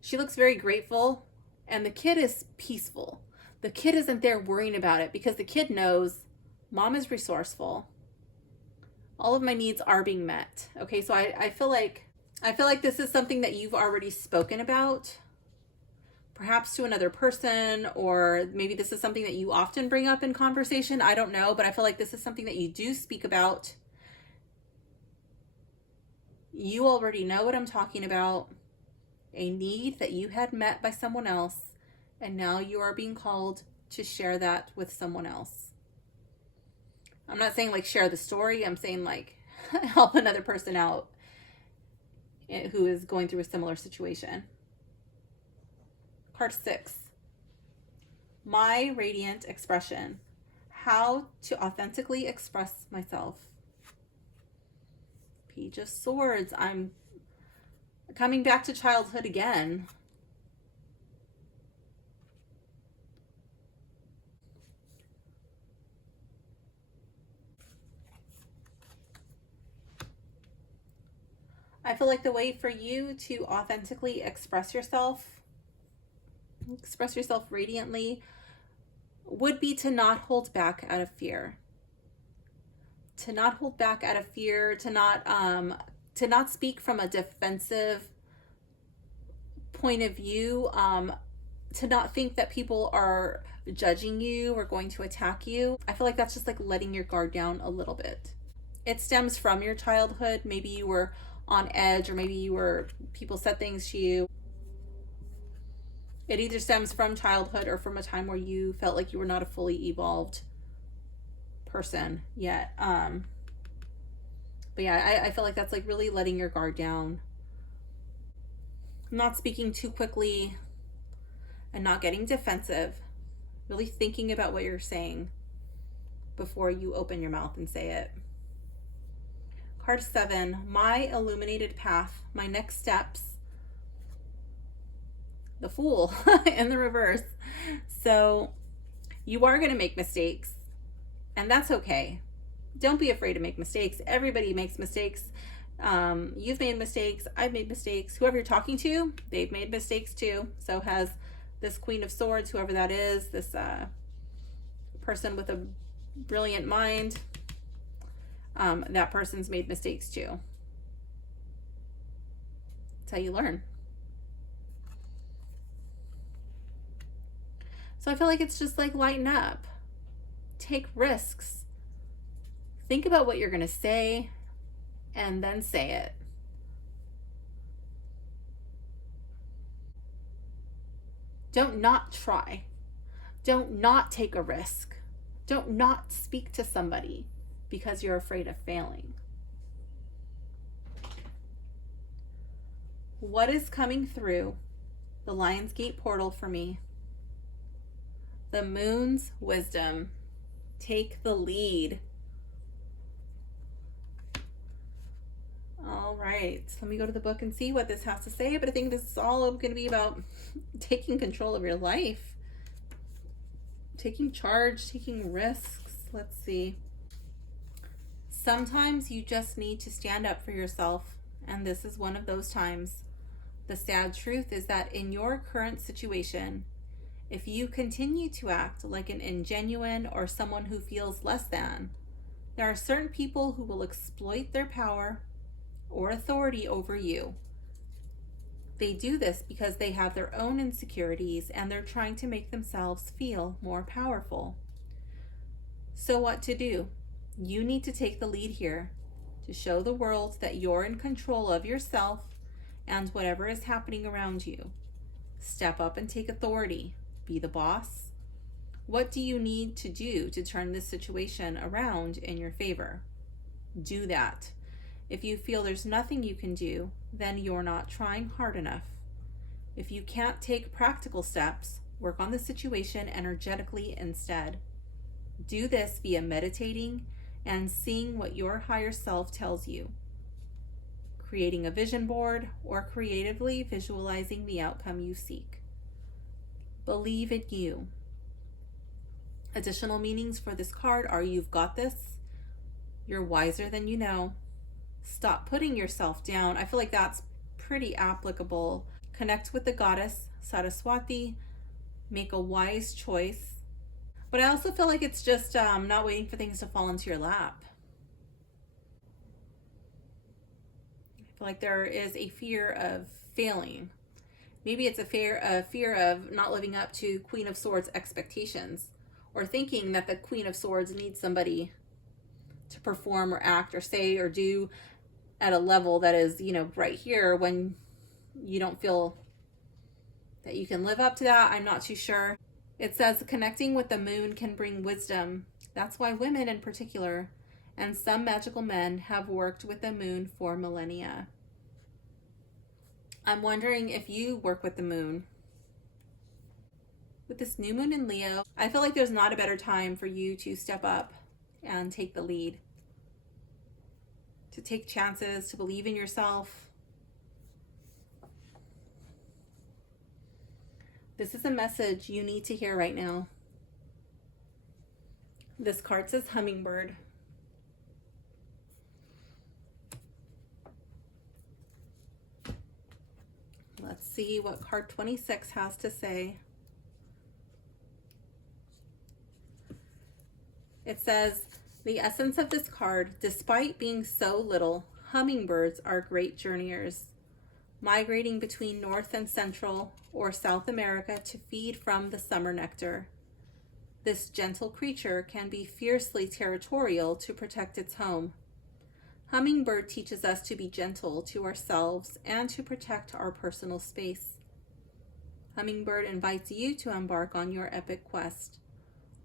She looks very grateful, and the kid is peaceful. The kid isn't there worrying about it because the kid knows mom is resourceful. All of my needs are being met. Okay, so I feel like this is something that you've already spoken about, perhaps to another person, or maybe this is something that you often bring up in conversation. I don't know, but I feel like this is something that you do speak about. You already know what I'm talking about. A need that you had met by someone else, and now you are being called to share that with someone else. I'm not saying like share the story. I'm saying like help another person out who is going through a similar situation. Card 6, my radiant expression, how to authentically express myself. Page of Swords. I'm coming back to childhood again. I feel like the way for you to authentically express yourself radiantly, would be to not hold back out of fear. To not hold back out of fear, to not speak from a defensive point of view, to not think that people are judging you or going to attack you. I feel like that's just like letting your guard down a little bit. It stems from your childhood. Maybe you were on edge, or maybe people said things to you. It either stems from childhood or from a time where you felt like you were not a fully evolved person yet. But yeah, I feel like that's like really letting your guard down. Not speaking too quickly and not getting defensive. Really thinking about what you're saying before you open your mouth and say it. Card 7, my illuminated path, my next steps. The Fool in the reverse. So you are going to make mistakes, and that's okay. Don't be afraid to make mistakes. Everybody makes mistakes. You've made mistakes. I've made mistakes. Whoever you're talking to, they've made mistakes too. So has this Queen of Swords, whoever that is, this person with a brilliant mind. That person's made mistakes too. That's how you learn. So I feel like it's just like lighten up. Take risks. Think about what you're going to say and then say it. Don't not try. Don't not take a risk. Don't not speak to somebody because you're afraid of failing. What is coming through the Lionsgate portal for me? The moon's wisdom. Take the lead. All right, let me go to the book and see what this has to say, but I think this is all going to be about taking control of your life, taking charge, taking risks. Let's see. Sometimes you just need to stand up for yourself, and this is one of those times. The sad truth is that in your current situation, if you continue to act like an ingenuine or someone who feels less than, there are certain people who will exploit their power or authority over you. They do this because they have their own insecurities and they're trying to make themselves feel more powerful. So what to do? You need to take the lead here to show the world that you're in control of yourself and whatever is happening around you. Step up and take authority. Be the boss. What do you need to do to turn this situation around in your favor? Do that. If you feel there's nothing you can do, then you're not trying hard enough. If you can't take practical steps, work on the situation energetically instead. Do this via meditating and seeing what your higher self tells you, creating a vision board, or creatively visualizing the outcome you seek. Believe in you. Additional meanings for this card are you've got this, you're wiser than you know, stop putting yourself down. I feel like that's pretty applicable. Connect with the goddess, Saraswati, make a wise choice. But I also feel like it's just not waiting for things to fall into your lap. I feel like there is a fear of failing. Maybe it's a fear of not living up to Queen of Swords expectations, or thinking that the Queen of Swords needs somebody to perform or act or say or do at a level that is, right here, when you don't feel that you can live up to that. I'm not too sure. It says connecting with the moon can bring wisdom. That's why women in particular, and some magical men, have worked with the moon for millennia. I'm wondering if you work with the moon. With this new moon in Leo, I feel like there's not a better time for you to step up and take the lead, to take chances, to believe in yourself. This is a message you need to hear right now. This card says hummingbird. Let's see what card 26 has to say. It says, the essence of this card, despite being so little, hummingbirds are great journeyers, migrating between North and Central or South America to feed from the summer nectar. This gentle creature can be fiercely territorial to protect its home. Hummingbird teaches us to be gentle to ourselves and to protect our personal space. Hummingbird invites you to embark on your epic quest.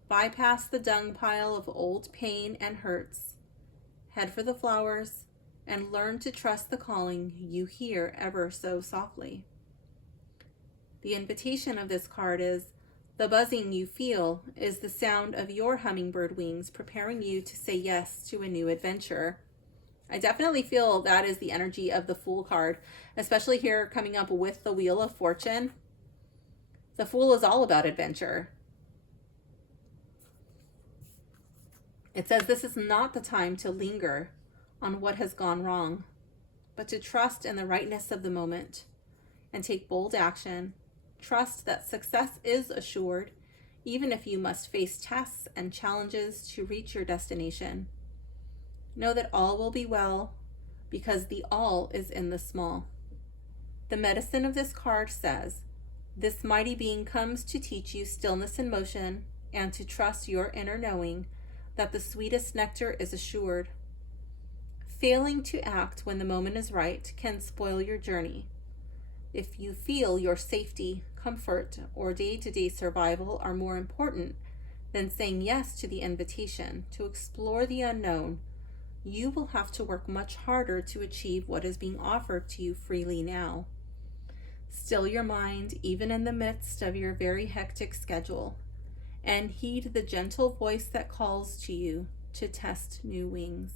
Bypass the dung pile of old pain and hurts. Head for the flowers and learn to trust the calling you hear ever so softly. The invitation of this card is, the buzzing you feel is the sound of your hummingbird wings preparing you to say yes to a new adventure. I definitely feel that is the energy of the Fool card, especially here coming up with the Wheel of Fortune. The Fool is all about adventure. It says this is not the time to linger on what has gone wrong, but to trust in the rightness of the moment and take bold action. Trust that success is assured, even if you must face tests and challenges to reach your destination. Know that all will be well, because the all is in the small. The medicine of this card says, this mighty being comes to teach you stillness and motion and to trust your inner knowing that the sweetest nectar is assured. Failing to act when the moment is right can spoil your journey. If you feel your safety, comfort, or day-to-day survival are more important than saying yes to the invitation to explore the unknown, you will have to work much harder to achieve what is being offered to you freely now. Still your mind, even in the midst of your very hectic schedule, and heed the gentle voice that calls to you to test new wings.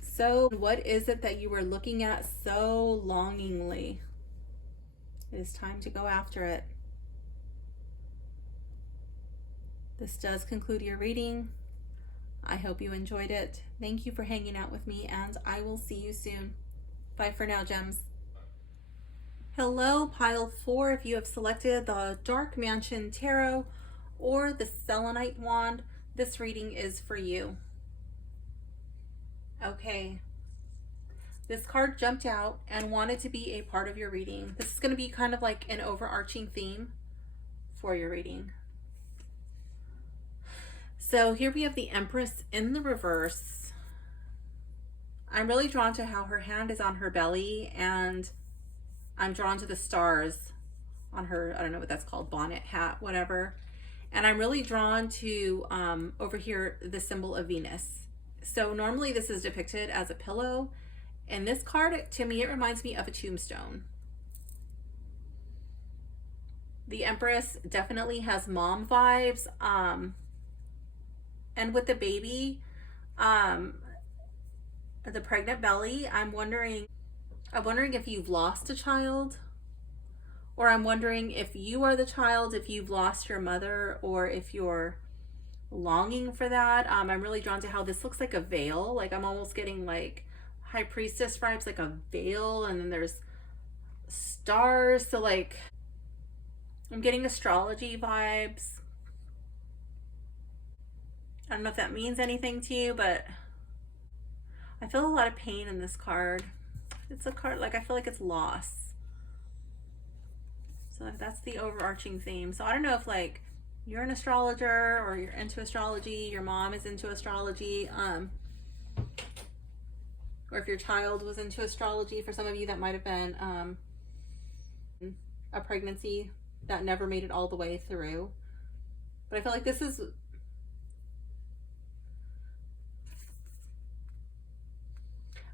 So, what is it that you are looking at so longingly? It is time to go after it. This does conclude your reading. I hope you enjoyed it. Thank you for hanging out with me, and I will see you soon. Bye for now, gems. Hello, pile 4. If you have selected the Dark Mansion Tarot or the Selenite Wand, this reading is for you. Okay. This card jumped out and wanted to be a part of your reading. This is going to be kind of like an overarching theme for your reading. So here we have the Empress in the reverse. I'm really drawn to how her hand is on her belly, and I'm drawn to the stars on her, I don't know what that's called, bonnet, hat, whatever. And I'm really drawn to, over here, the symbol of Venus. So normally this is depicted as a pillow. And this card, to me, it reminds me of a tombstone. The Empress definitely has mom vibes. And with the baby, the pregnant belly, I'm wondering if you've lost a child, or I'm wondering if you are the child, if you've lost your mother, or if you're longing for that. I'm really drawn to how this looks like a veil. Like I'm almost getting like High Priestess vibes, like a veil, and then there's stars. So like I'm getting astrology vibes. I don't know if that means anything to you, but I feel a lot of pain in this card. It's a card, like I feel like it's loss. So that's the overarching theme. So I don't know if like you're an astrologer or you're into astrology, your mom is into astrology, or if your child was into astrology. For some of you, that might have been a pregnancy that never made it all the way through. But I feel like this is...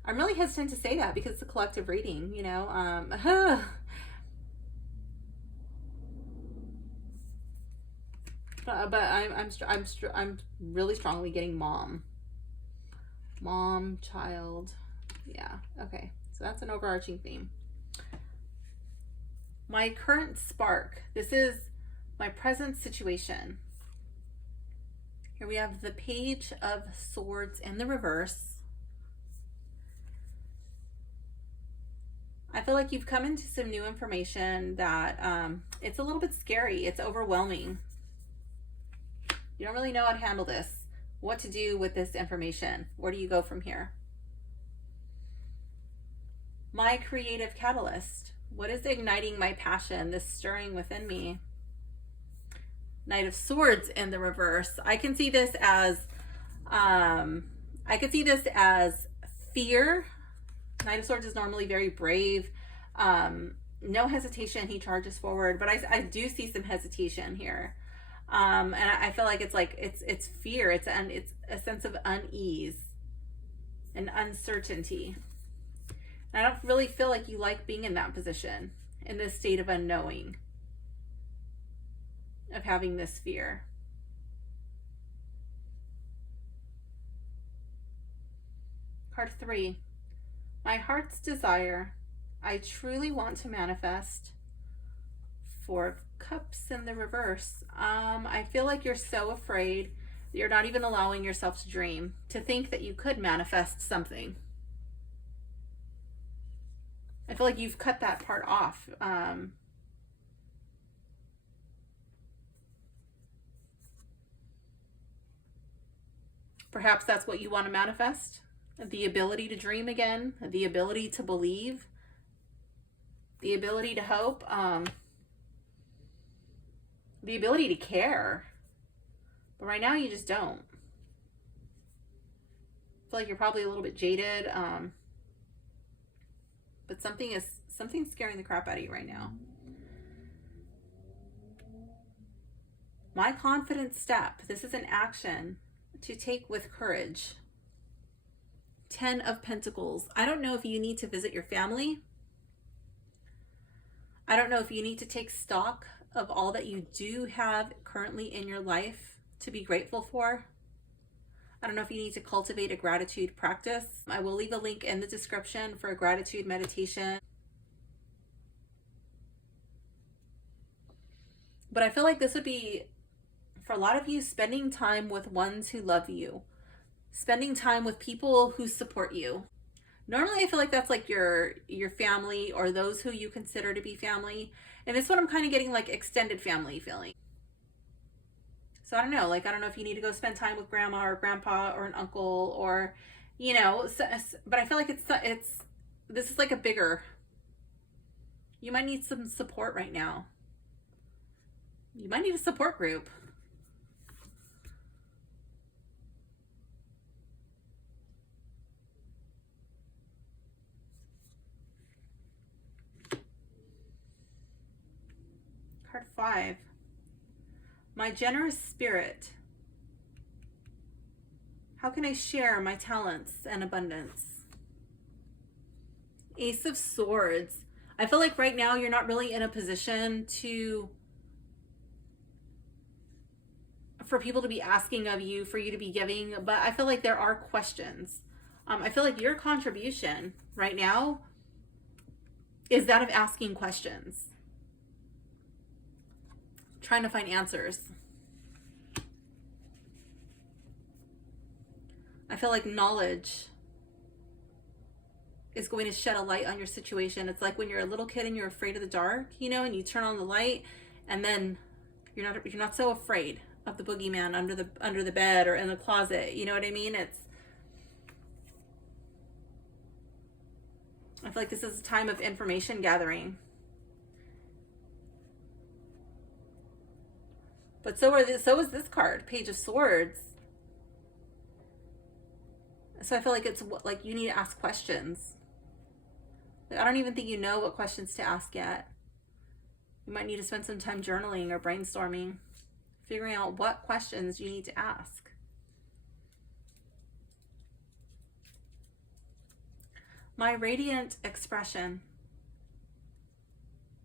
I'm really hesitant to say that because it's a collective reading, you know. But I'm really strongly getting mom, child. Yeah. Okay. So that's an overarching theme. My current spark. This is my present situation. Here we have the Page of Swords in the reverse. I feel like you've come into some new information that it's a little bit scary. It's overwhelming. You don't really know how to handle this, what to do with this information. Where do you go from here? My creative catalyst. What is igniting my passion, this stirring within me? Knight of Swords in the reverse. I can see this as fear. Knight of Swords is normally very brave. No hesitation, he charges forward, but I do see some hesitation here. And I feel like it's fear. It's a sense of unease and uncertainty. And I don't really feel like you like being in that position, in this state of unknowing, of having this fear. Card 3. My heart's desire. I truly want to manifest. 4 of Cups in the reverse. I feel like you're so afraid that you're not even allowing yourself to dream, to think that you could manifest something. I feel like you've cut that part off. Perhaps that's what you want to manifest. The ability to dream again, the ability to believe, The ability to hope, the ability to care. But right now you just don't. I feel like you're probably a little bit jaded, but something's scaring the crap out of you right now. My confident step. This is an action to take with courage. 10 of Pentacles. I don't know if you need to visit your family. I don't know if you need to take stock of all that you do have currently in your life to be grateful for. I don't know if you need to cultivate a gratitude practice. I will leave a link in the description for a gratitude meditation. But I feel like this would be, for a lot of you, spending time with ones who love you. Spending time with people who support you. Normally I feel like that's like your family or those who you consider to be family. And this one I'm kind of getting like extended family feeling. So I don't know, like I don't know if you need to go spend time with grandma or grandpa or an uncle or, you know, but I feel like this is like a bigger, you might need some support right now. You might need a support group. Card 5. My generous spirit. How can I share my talents and abundance? Ace of Swords. I feel like right now you're not really in a position for people to be asking of you, for you to be giving, but I feel like there are questions. I feel like your contribution right now is that of asking questions. Trying to find answers. I feel like knowledge is going to shed a light on your situation. It's like when you're a little kid and you're afraid of the dark, you know, and you turn on the light and then you're not so afraid of the boogeyman under the bed or in the closet. You know what I mean? I feel like this is a time of information gathering. But so is this card, Page of Swords. So I feel like it's like you need to ask questions. I don't even think you know what questions to ask yet. You might need to spend some time journaling or brainstorming, figuring out what questions you need to ask. My radiant expression.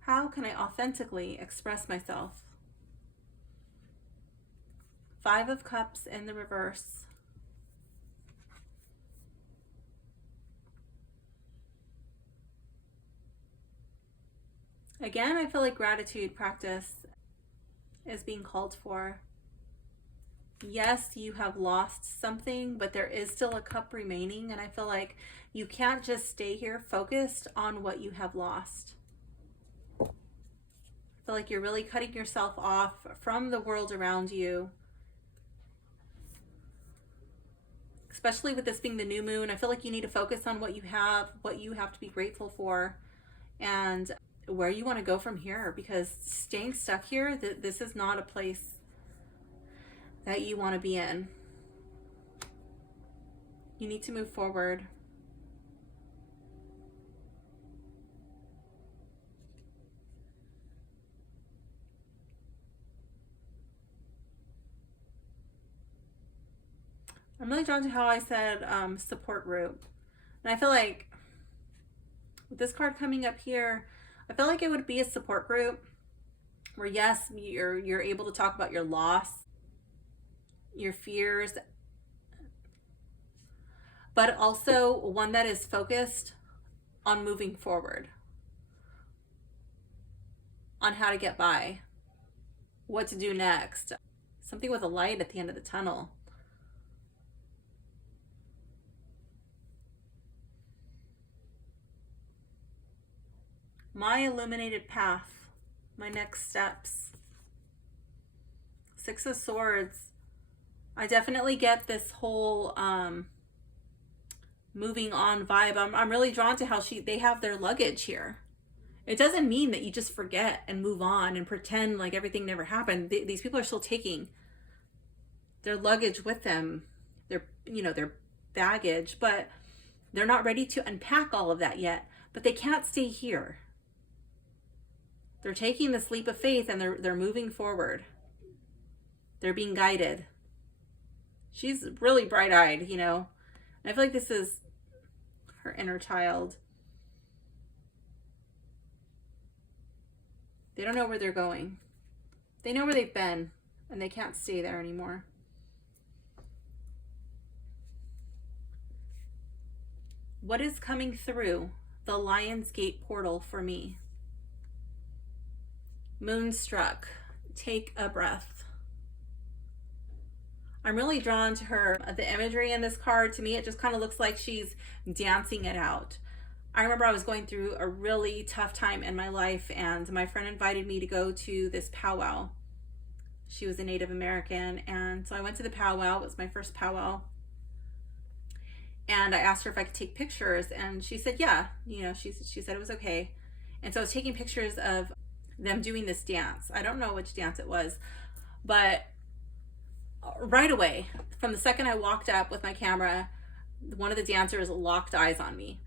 How can I authentically express myself? 5 of Cups in the reverse. Again, I feel like gratitude practice is being called for. Yes, you have lost something, but there is still a cup remaining, and I feel like you can't just stay here focused on what you have lost. I feel like you're really cutting yourself off from the world around you. Especially with this being the new moon, I feel like you need to focus on what you have to be grateful for, and where you want to go from here, because staying stuck here, this is not a place that you want to be in. You need to move forward. I'm really drawn to how I said support group. And I feel like with this card coming up here, I feel like it would be a support group where, yes, you're able to talk about your loss, your fears, but also one that is focused on moving forward, on how to get by, what to do next. Something with a light at the end of the tunnel. My illuminated path, my next steps. 6 of Swords. I definitely get this whole moving on vibe. I'm really drawn to how they have their luggage here. It doesn't mean that you just forget and move on and pretend like everything never happened. These people are still taking their luggage with them, their, you know, their baggage, but they're not ready to unpack all of that yet. But they can't stay here. They're taking this leap of faith and they're moving forward. They're being guided. She's really bright-eyed, you know. And I feel like this is her inner child. They don't know where they're going. They know where they've been, and they can't stay there anymore. What is coming through the Lion's Gate portal for me? Moonstruck. Take a breath. I'm really drawn to her. The imagery in this card, to me, it just kind of looks like she's dancing it out. I remember I was going through a really tough time in my life, and my friend invited me to go to this powwow. She was a Native American, and so I went to the powwow. It was my first powwow. And I asked her if I could take pictures, and she said, yeah, you know, she said it was okay. And so I was taking pictures of them doing this dance. I don't know which dance it was, but right away, from the second I walked up with my camera, one of the dancers locked eyes on me,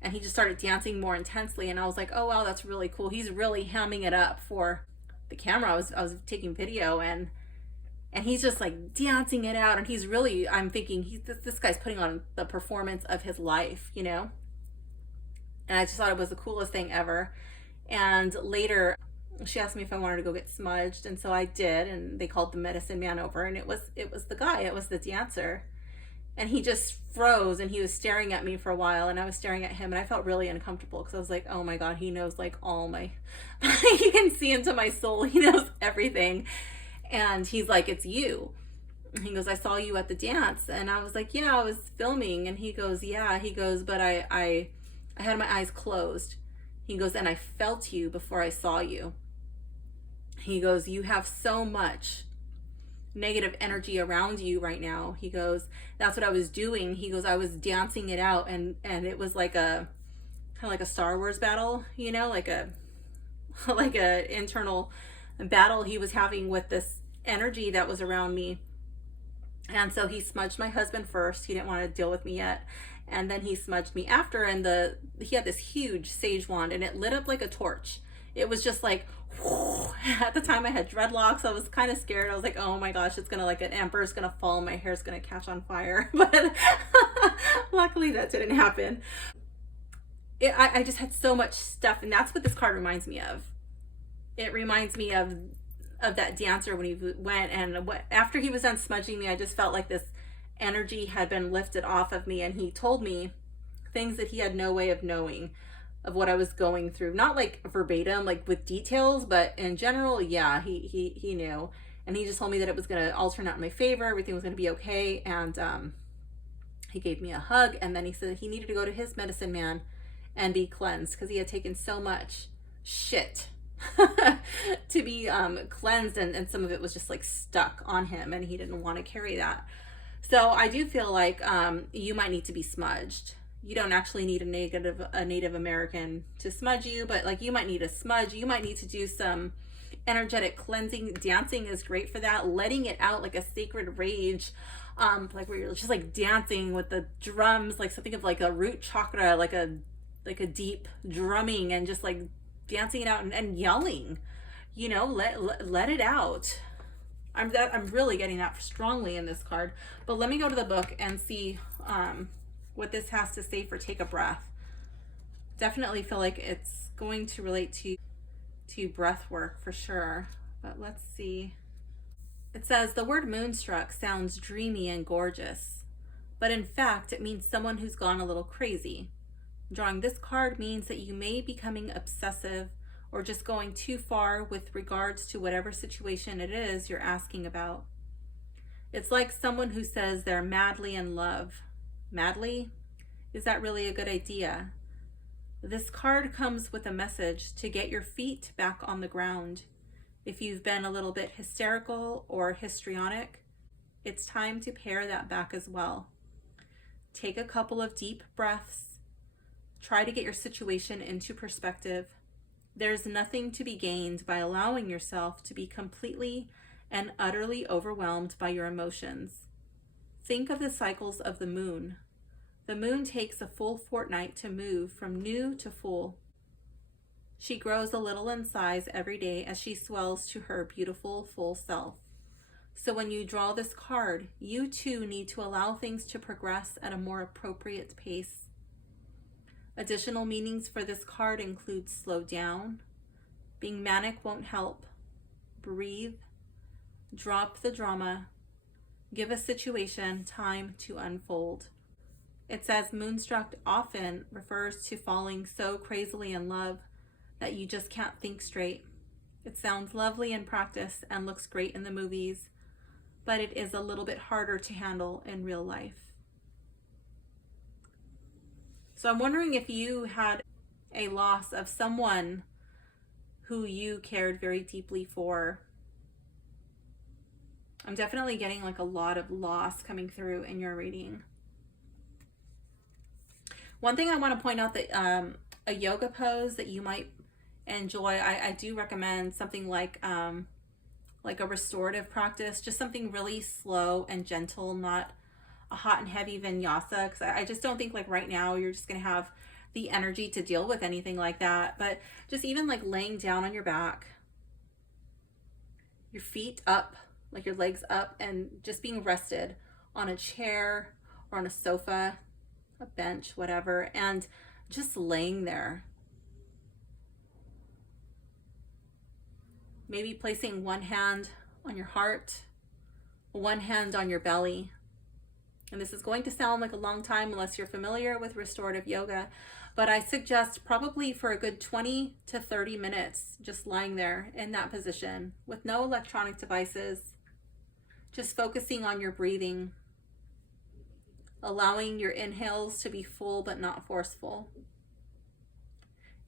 and he just started dancing more intensely. And I was like, oh wow, that's really cool. He's really hamming it up for the camera. I was taking video, and he's just like dancing it out, and he's really, I'm thinking, this guy's putting on the performance of his life, you know. And I just thought it was the coolest thing ever. And later she asked me if I wanted to go get smudged, and so I did, and they called the medicine man over, and it was the guy, it was the dancer. And he just froze, and he was staring at me for a while, and I was staring at him, and I felt really uncomfortable because I was like, oh my God, he knows like all my he can see into my soul, he knows everything. And he's like, it's you. And he goes, I saw you at the dance. And I was like, yeah, I was filming. And he goes, yeah. He goes, but I had my eyes closed. He goes, and I felt you before I saw you. He goes, you have so much negative energy around you right now. He goes, that's what I was doing. He goes, I was dancing it out, and it was like a kind of like a Star Wars battle, you know, like a internal battle he was having with this energy that was around me. And so he smudged my husband first. He didn't want to deal with me yet. And then he smudged me after, and he had this huge sage wand, and it lit up like a torch. It was just like, whoo. At the time I had dreadlocks. I was kind of scared. I was like, oh my gosh, it's gonna, like, an ember's gonna fall, my hair's gonna catch on fire. But luckily that didn't happen. I just had so much stuff, and that's what this card reminds me of. It reminds me of that dancer when he went, and after he was done smudging me, I just felt like this energy had been lifted off of me, and he told me things that he had no way of knowing of what I was going through. Not like verbatim, like with details, but in general, yeah, he knew. And he just told me that it was going to all turn out in my favor, everything was going to be okay. And he gave me a hug, and then he said he needed to go to his medicine man and be cleansed because he had taken so much shit to be cleansed, and some of it was just like stuck on him, and he didn't want to carry that. So I do feel like you might need to be smudged. You don't actually need a Native American to smudge you, but like you might need a smudge. You might need to do some energetic cleansing. Dancing is great for that. Letting it out like a sacred rage, like where you're just like dancing with the drums, like something of like a root chakra, like a deep drumming, and just like dancing it out and yelling, you know, let it out. I'm really getting that strongly in this card. But let me go to the book and see what this has to say for take a breath. Definitely feel like it's going to relate to breath work for sure. But let's see. It says the word moonstruck sounds dreamy and gorgeous, but in fact it means someone who's gone a little crazy. Drawing this card means that you may be becoming obsessive or just going too far with regards to whatever situation it is you're asking about. It's like someone who says they're madly in love. Madly? Is that really a good idea? This card comes with a message to get your feet back on the ground. If you've been a little bit hysterical or histrionic, it's time to pare that back as well. Take a couple of deep breaths. Try to get your situation into perspective. There's nothing to be gained by allowing yourself to be completely and utterly overwhelmed by your emotions. Think of the cycles of the moon. The moon takes a full fortnight to move from new to full. She grows a little in size every day as she swells to her beautiful full self. So when you draw this card, you too need to allow things to progress at a more appropriate pace. Additional meanings for this card include slow down, being manic won't help, breathe, drop the drama, give a situation time to unfold. It says moonstruck often refers to falling so crazily in love that you just can't think straight. It sounds lovely in practice and looks great in the movies, but it is a little bit harder to handle in real life. So I'm wondering if you had a loss of someone who you cared very deeply for. I'm definitely getting like a lot of loss coming through in your reading. One thing I want to point out that a yoga pose that you might enjoy, I do recommend something like a restorative practice, just something really slow and gentle, not a hot and heavy vinyasa, because I just don't think like right now you're just going to have the energy to deal with anything like that. But just even like laying down on your back, your feet up, like your legs up, and just being rested on a chair or on a sofa, a bench, whatever, and just laying there. Maybe placing one hand on your heart, one hand on your belly. And this is going to sound like a long time unless you're familiar with restorative yoga, but I suggest probably for a good 20 to 30 minutes, just lying there in that position with no electronic devices, just focusing on your breathing, allowing your inhales to be full but not forceful,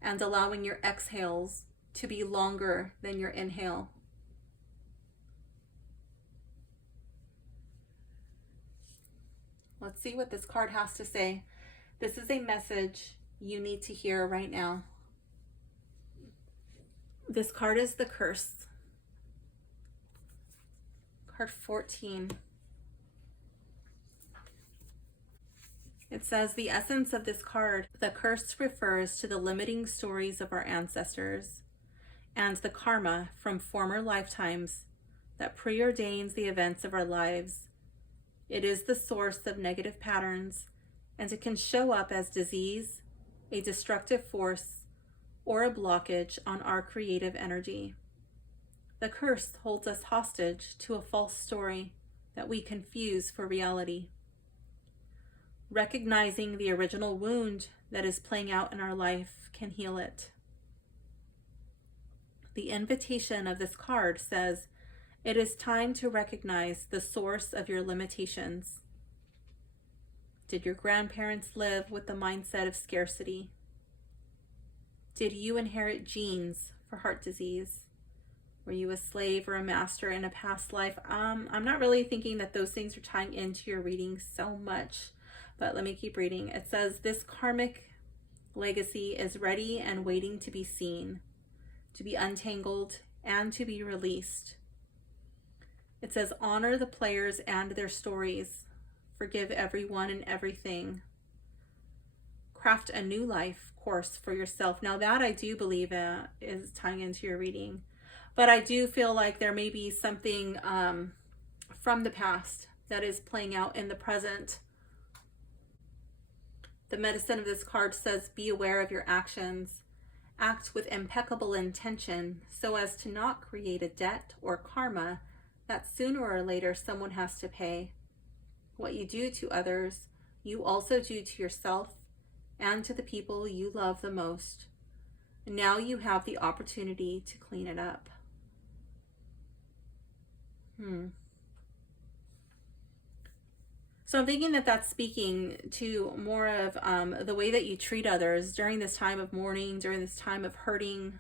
and allowing your exhales to be longer than your inhale. Let's see what this card has to say. This is a message you need to hear right now. This card is the curse. Card 14. It says the essence of this card, the curse refers to the limiting stories of our ancestors and the karma from former lifetimes that preordains the events of our lives. It is the source of negative patterns, and it can show up as disease, a destructive force, or a blockage on our creative energy. The curse holds us hostage to a false story that we confuse for reality. Recognizing the original wound that is playing out in our life can heal it. The invitation of this card says, it is time to recognize the source of your limitations. Did your grandparents live with the mindset of scarcity? Did you inherit genes for heart disease? Were you a slave or a master in a past life? I'm not really thinking that those things are tying into your reading so much, but let me keep reading. It says, this karmic legacy is ready and waiting to be seen, to be untangled, and to be released. It says, honor the players and their stories. Forgive everyone and everything. Craft a new life course for yourself. Now that I do believe is tying into your reading, but I do feel like there may be something from the past that is playing out in the present. The medicine of this card says, be aware of your actions. Act with impeccable intention so as to not create a debt or karma that sooner or later someone has to pay. What you do to others, you also do to yourself and to the people you love the most. Now you have the opportunity to clean it up. So I'm thinking that that's speaking to more of the way that you treat others during this time of mourning, during this time of hurting,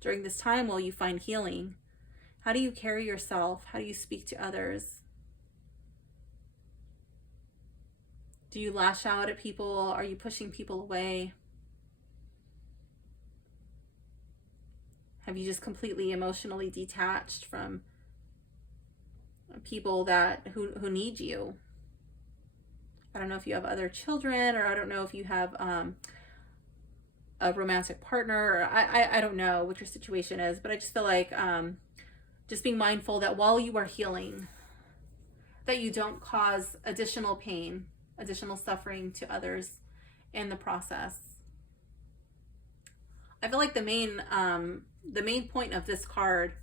during this time while you find healing. How do you carry yourself? How do you speak to others? Do you lash out at people? Are you pushing people away? Have you just completely emotionally detached from people that who need you? I don't know if you have other children, or I don't know if you have a romantic partner, or I don't know what your situation is, but I just feel like just being mindful that while you are healing, that you don't cause additional pain, additional suffering to others in the process. I feel like the main point of this card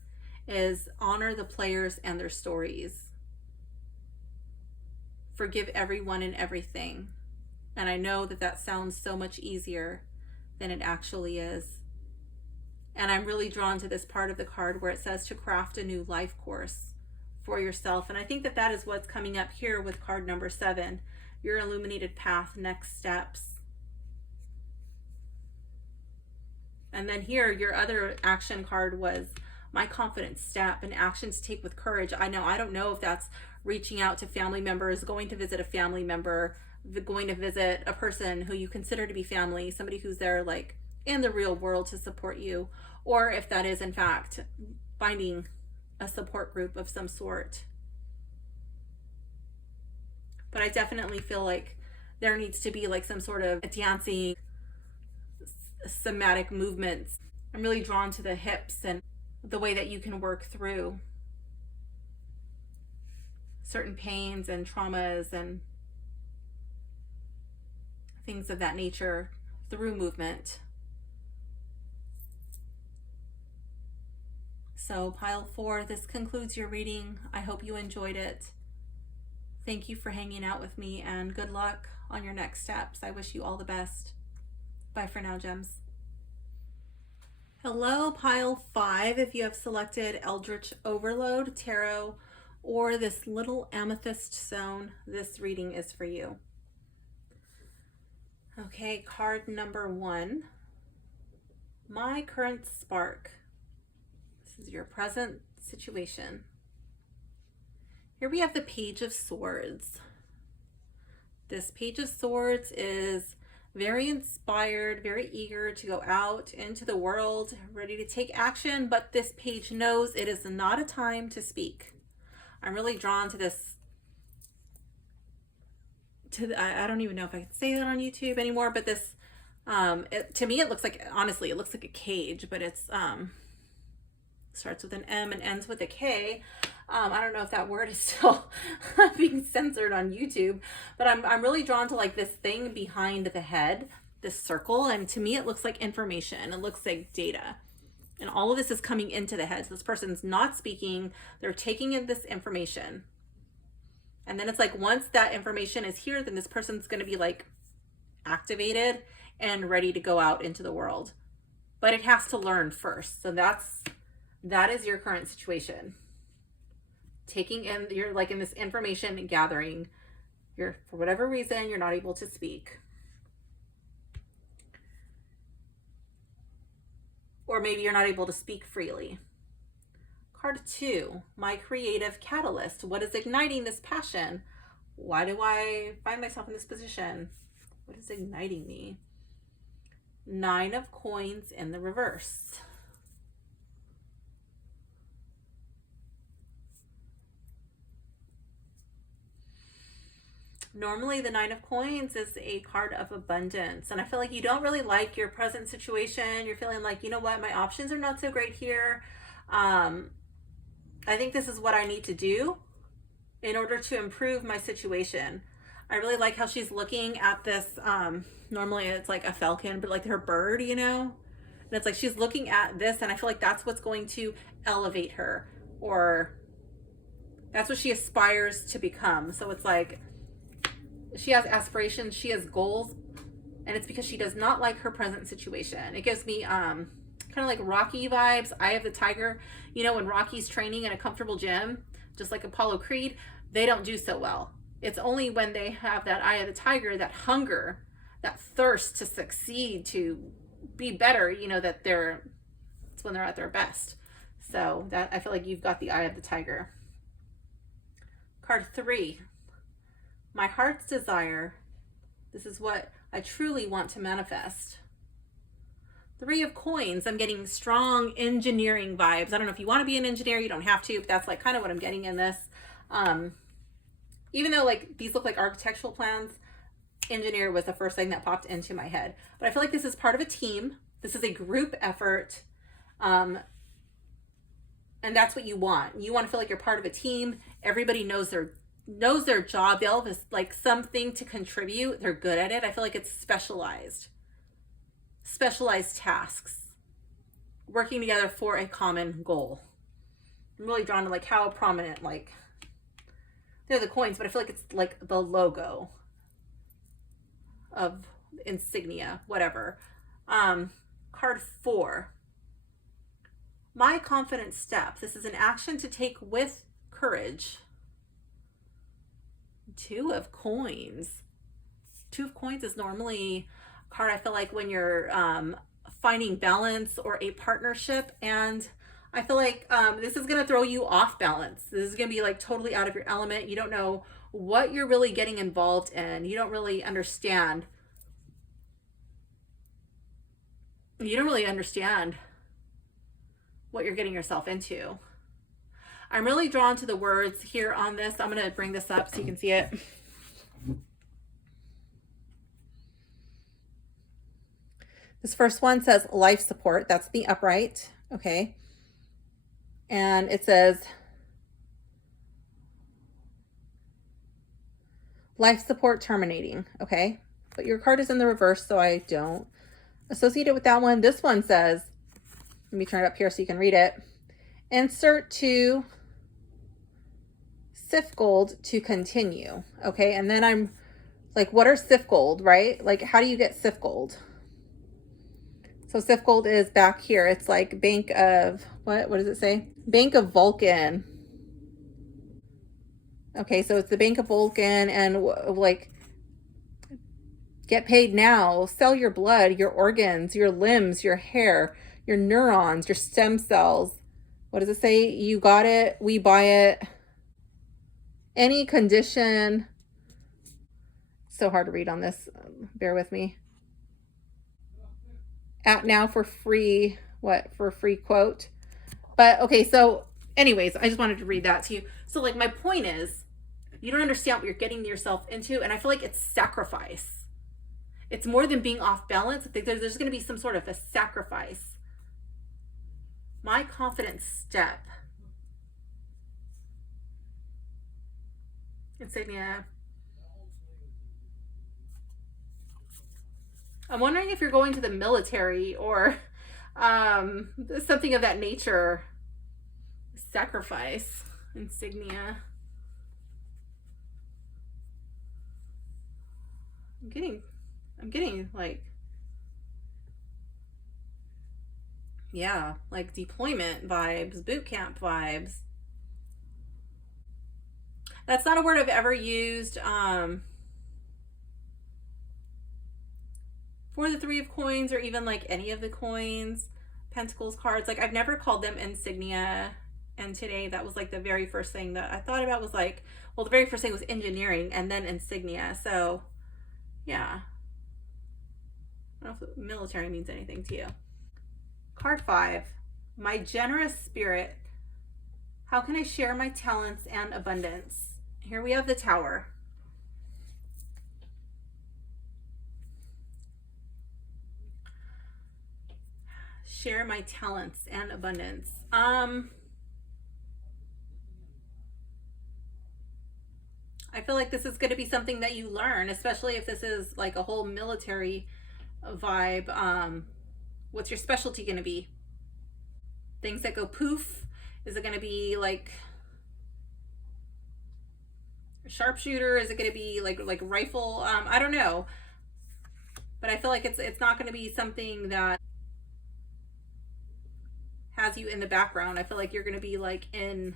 is honor the players and their stories. Forgive everyone and everything. And I know that that sounds so much easier than it actually is. And I'm really drawn to this part of the card where it says to craft a new life course for yourself. And I think that that is what's coming up here with card number 7, your illuminated path, next steps. And then here, your other action card was my confident step, an action to take with courage. I don't know if that's reaching out to family members, going to visit a family member, going to visit a person who you consider to be family, somebody who's there like in the real world to support you, or if that is in fact finding a support group of some sort. But I definitely feel like there needs to be like some sort of dancing, somatic movements. I'm really drawn to the hips and the way that you can work through certain pains and traumas and things of that nature through movement. So pile 4, this concludes your reading. I hope you enjoyed it. Thank you for hanging out with me, and good luck on your next steps. I wish you all the best. Bye for now, gems. Hello, pile 5. If you have selected Eldritch Overload Tarot or this little amethyst stone, this reading is for you. Okay, card number 1. My current spark. This is your present situation. Here we have the Page of Swords. This Page of Swords is very inspired, very eager to go out into the world, ready to take action, but this page knows it is not a time to speak. I'm really drawn to this, I don't even know if I can say that on YouTube anymore, but this, to me, it looks like, honestly, it looks like a cage, but it's, starts with an M and ends with a K. I don't know if that word is still being censored on YouTube, but I'm really drawn to like this thing behind the head, this circle, and to me it looks like information. It looks like data. And all of this is coming into the head. So this person's not speaking, they're taking in this information. And then it's like once that information is here, then this person's going to be like activated and ready to go out into the world. But it has to learn first. So that is your current situation. Taking in, you're like in this information gathering. For whatever reason, you're not able to speak. Or maybe you're not able to speak freely. Card 2, my creative catalyst. What is igniting this passion? Why do I find myself in this position? What is igniting me? 9 of Coins in the reverse. Normally the 9 of Coins is a card of abundance, and I feel like you don't really like your present situation. You're feeling like, you know what, my options are not so great here. I think this is what I need to do in order to improve my situation. I really like how she's looking at this, normally it's like a falcon, but like her bird, you know, and it's like she's looking at this, and I feel like that's what's going to elevate her, or that's what she aspires to become. So it's like she has aspirations, she has goals, and it's because she does not like her present situation. It gives me kind of like Rocky vibes, Eye of the Tiger. You know, when Rocky's training in a comfortable gym, just like Apollo Creed, they don't do so well. It's only when they have that Eye of the Tiger, that hunger, that thirst to succeed, to be better, you know, that it's when they're at their best. So that, I feel like you've got the Eye of the Tiger. Card 3, my heart's desire. This is what I truly want to manifest. Three of Coins, I'm getting strong engineering vibes. I don't know if you want to be an engineer, you don't have to, but that's like kind of what I'm getting in this. Even though like these look like architectural plans, engineer was the first thing that popped into my head. But I feel like this is part of a team. This is a group effort. And that's what you want. You want to feel like you're part of a team. Everybody knows their job. They all have like something to contribute. They're good at it. I feel like it's specialized tasks working together for a common goal. I'm really drawn to like how prominent, like they're the coins, but I feel like it's like the logo of insignia, whatever. Card 4, my confident step. This is an action to take with courage. Two of Coins. Two of Coins is normally a card I feel like when you're finding balance or a partnership, and I feel like this is going to throw you off balance. This is going to be like totally out of your element. You don't know what you're really getting involved in. You don't really understand. You don't really understand what you're getting yourself into. I'm really drawn to the words here on this. I'm going to bring this up so you can see it. This first one says life support. That's the upright. Okay. And it says life support terminating. Okay. But your card is in the reverse, so I don't associate it with that one. This one says, let me turn it up here so you can read it. Insert to Sif Gold to continue. Okay. And then I'm like, what are Sif Gold, right? Like, how do you get Sif Gold? So Sif Gold is back here. It's like Bank of, what does it say? Bank of Vulcan. Okay, so it's the Bank of Vulcan, and like, get paid now. Sell your blood, your organs, your limbs, your hair, your neurons, your stem cells. What does it say? You got it. We buy it. Any condition. So hard to read on this. Bear with me. At now for free, for a free quote. But okay, so anyways, I just wanted to read that to you. So like my point is, you don't understand what you're getting yourself into, and I feel like it's sacrifice. It's more than being off balance. I think there's going to be some sort of a sacrifice. My confident step. Insignia. I'm wondering if you're going to the military or something of that nature. Sacrifice. Insignia. I'm getting like, yeah, like deployment vibes, boot camp vibes. That's not a word I've ever used for the Three of Coins, or even like any of the coins, Pentacles cards. Like I've never called them insignia. And today that was like the very first thing that I thought about was like, well, the very first thing was engineering and then insignia. So yeah. I don't know if military means anything to you. Card 5, my generous spirit. How can I share my talents and abundance? Here we have the Tower. Share my talents and abundance. I feel like this is going to be something that you learn, especially if this is like a whole military vibe. What's your specialty going to be? Things that go poof? Is it going to be like a sharpshooter? Is it going to be like rifle? I don't know, but I feel like it's not going to be something that has you in the background. I feel like you're going to be like in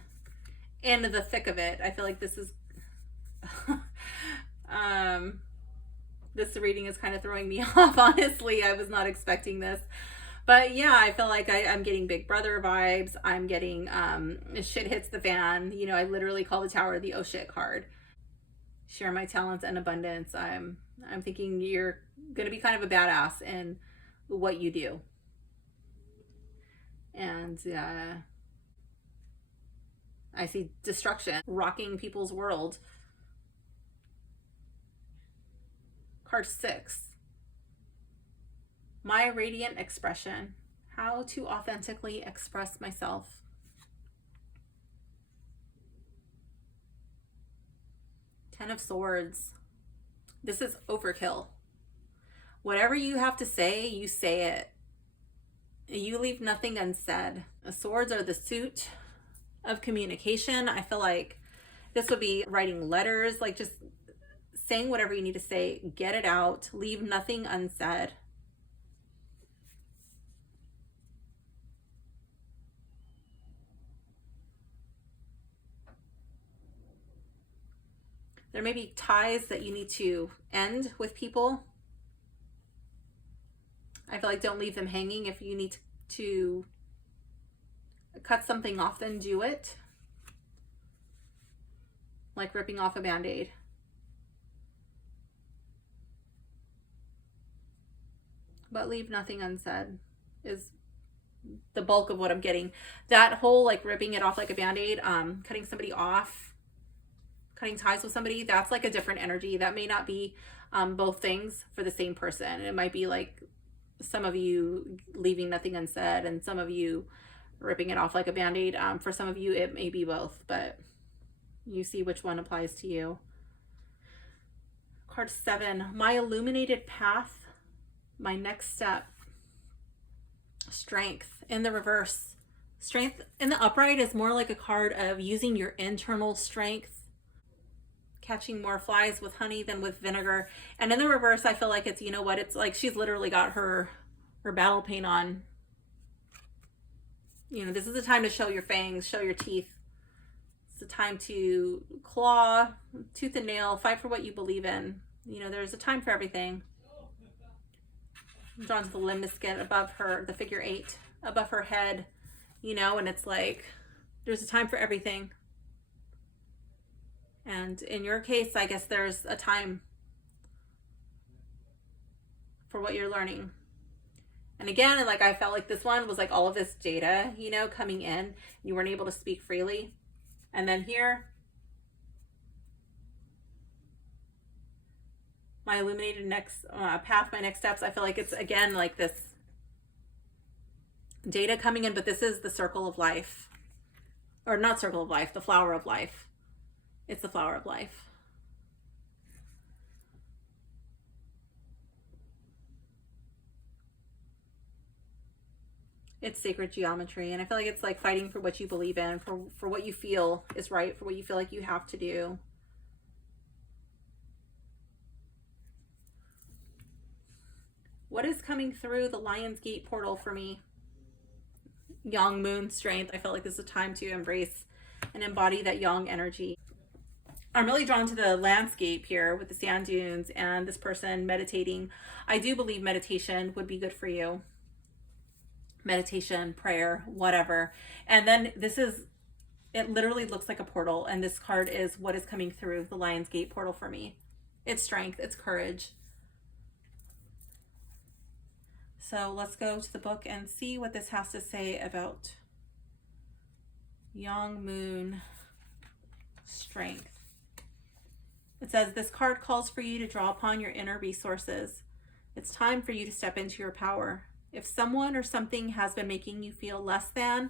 the thick of it. I feel like this is this reading is kind of throwing me off, honestly. I was not expecting this. But yeah, I feel like I'm getting Big Brother vibes. I'm getting shit hits the fan. You know, I literally call the Tower the oh shit card. Share my talents and abundance. I'm thinking you're going to be kind of a badass in what you do. And I see destruction rocking people's world. Card 6. My radiant expression. How to authentically express myself. Ten of Swords. This is overkill. Whatever you have to say, you say it. You leave nothing unsaid. The swords are the suit of communication. I feel like this would be writing letters, like just saying whatever you need to say, get it out, leave nothing unsaid. There may be ties that you need to end with people. I feel like don't leave them hanging. If you need to cut something off, then do it. Like ripping off a Band-Aid. But leave nothing unsaid is the bulk of what I'm getting. That whole like ripping it off like a Band-Aid, cutting somebody off, cutting ties with somebody, that's like a different energy. That may not be both things for the same person. It might be like some of you leaving nothing unsaid and some of you ripping it off like a Band-Aid. For some of you, it may be both, but you see which one applies to you. Card 7, my illuminated path, my next step. Strength in the reverse. Strength in the upright is more like a card of using your internal strength, catching more flies with honey than with vinegar. And in the reverse, I feel like it's, you know what, it's like she's literally got her battle paint on. You know, this is the time to show your fangs, show your teeth. It's the time to claw, tooth and nail, fight for what you believe in. You know, there's a time for everything. I'm drawn to the limniscate above her, the figure 8 above her head, you know, and it's like there's a time for everything. And in your case, I guess there's a time for what you're learning. And again, like I felt like this one was like all of this data, you know, coming in. You weren't able to speak freely. And then here, my illuminated next path, my next steps. I feel like it's again like this data coming in, but this is the circle of life, or not circle of life, the flower of life. It's the flower of life. It's sacred geometry. And I feel like it's like fighting for what you believe in, for what you feel is right, for what you feel like you have to do. What is coming through the Lion's Gate portal for me? Yang moon strength. I felt like this is a time to embrace and embody that yang energy. I'm really drawn to the landscape here with the sand dunes and this person meditating. I do believe meditation would be good for you. Meditation, prayer, whatever. And then this is, it literally looks like a portal. And this card is what is coming through the Lion's Gate portal for me. It's strength, it's courage. So let's go to the book and see what this has to say about Yang Moon strength. It says, this card calls for you to draw upon your inner resources. It's time for you to step into your power. If someone or something has been making you feel less than,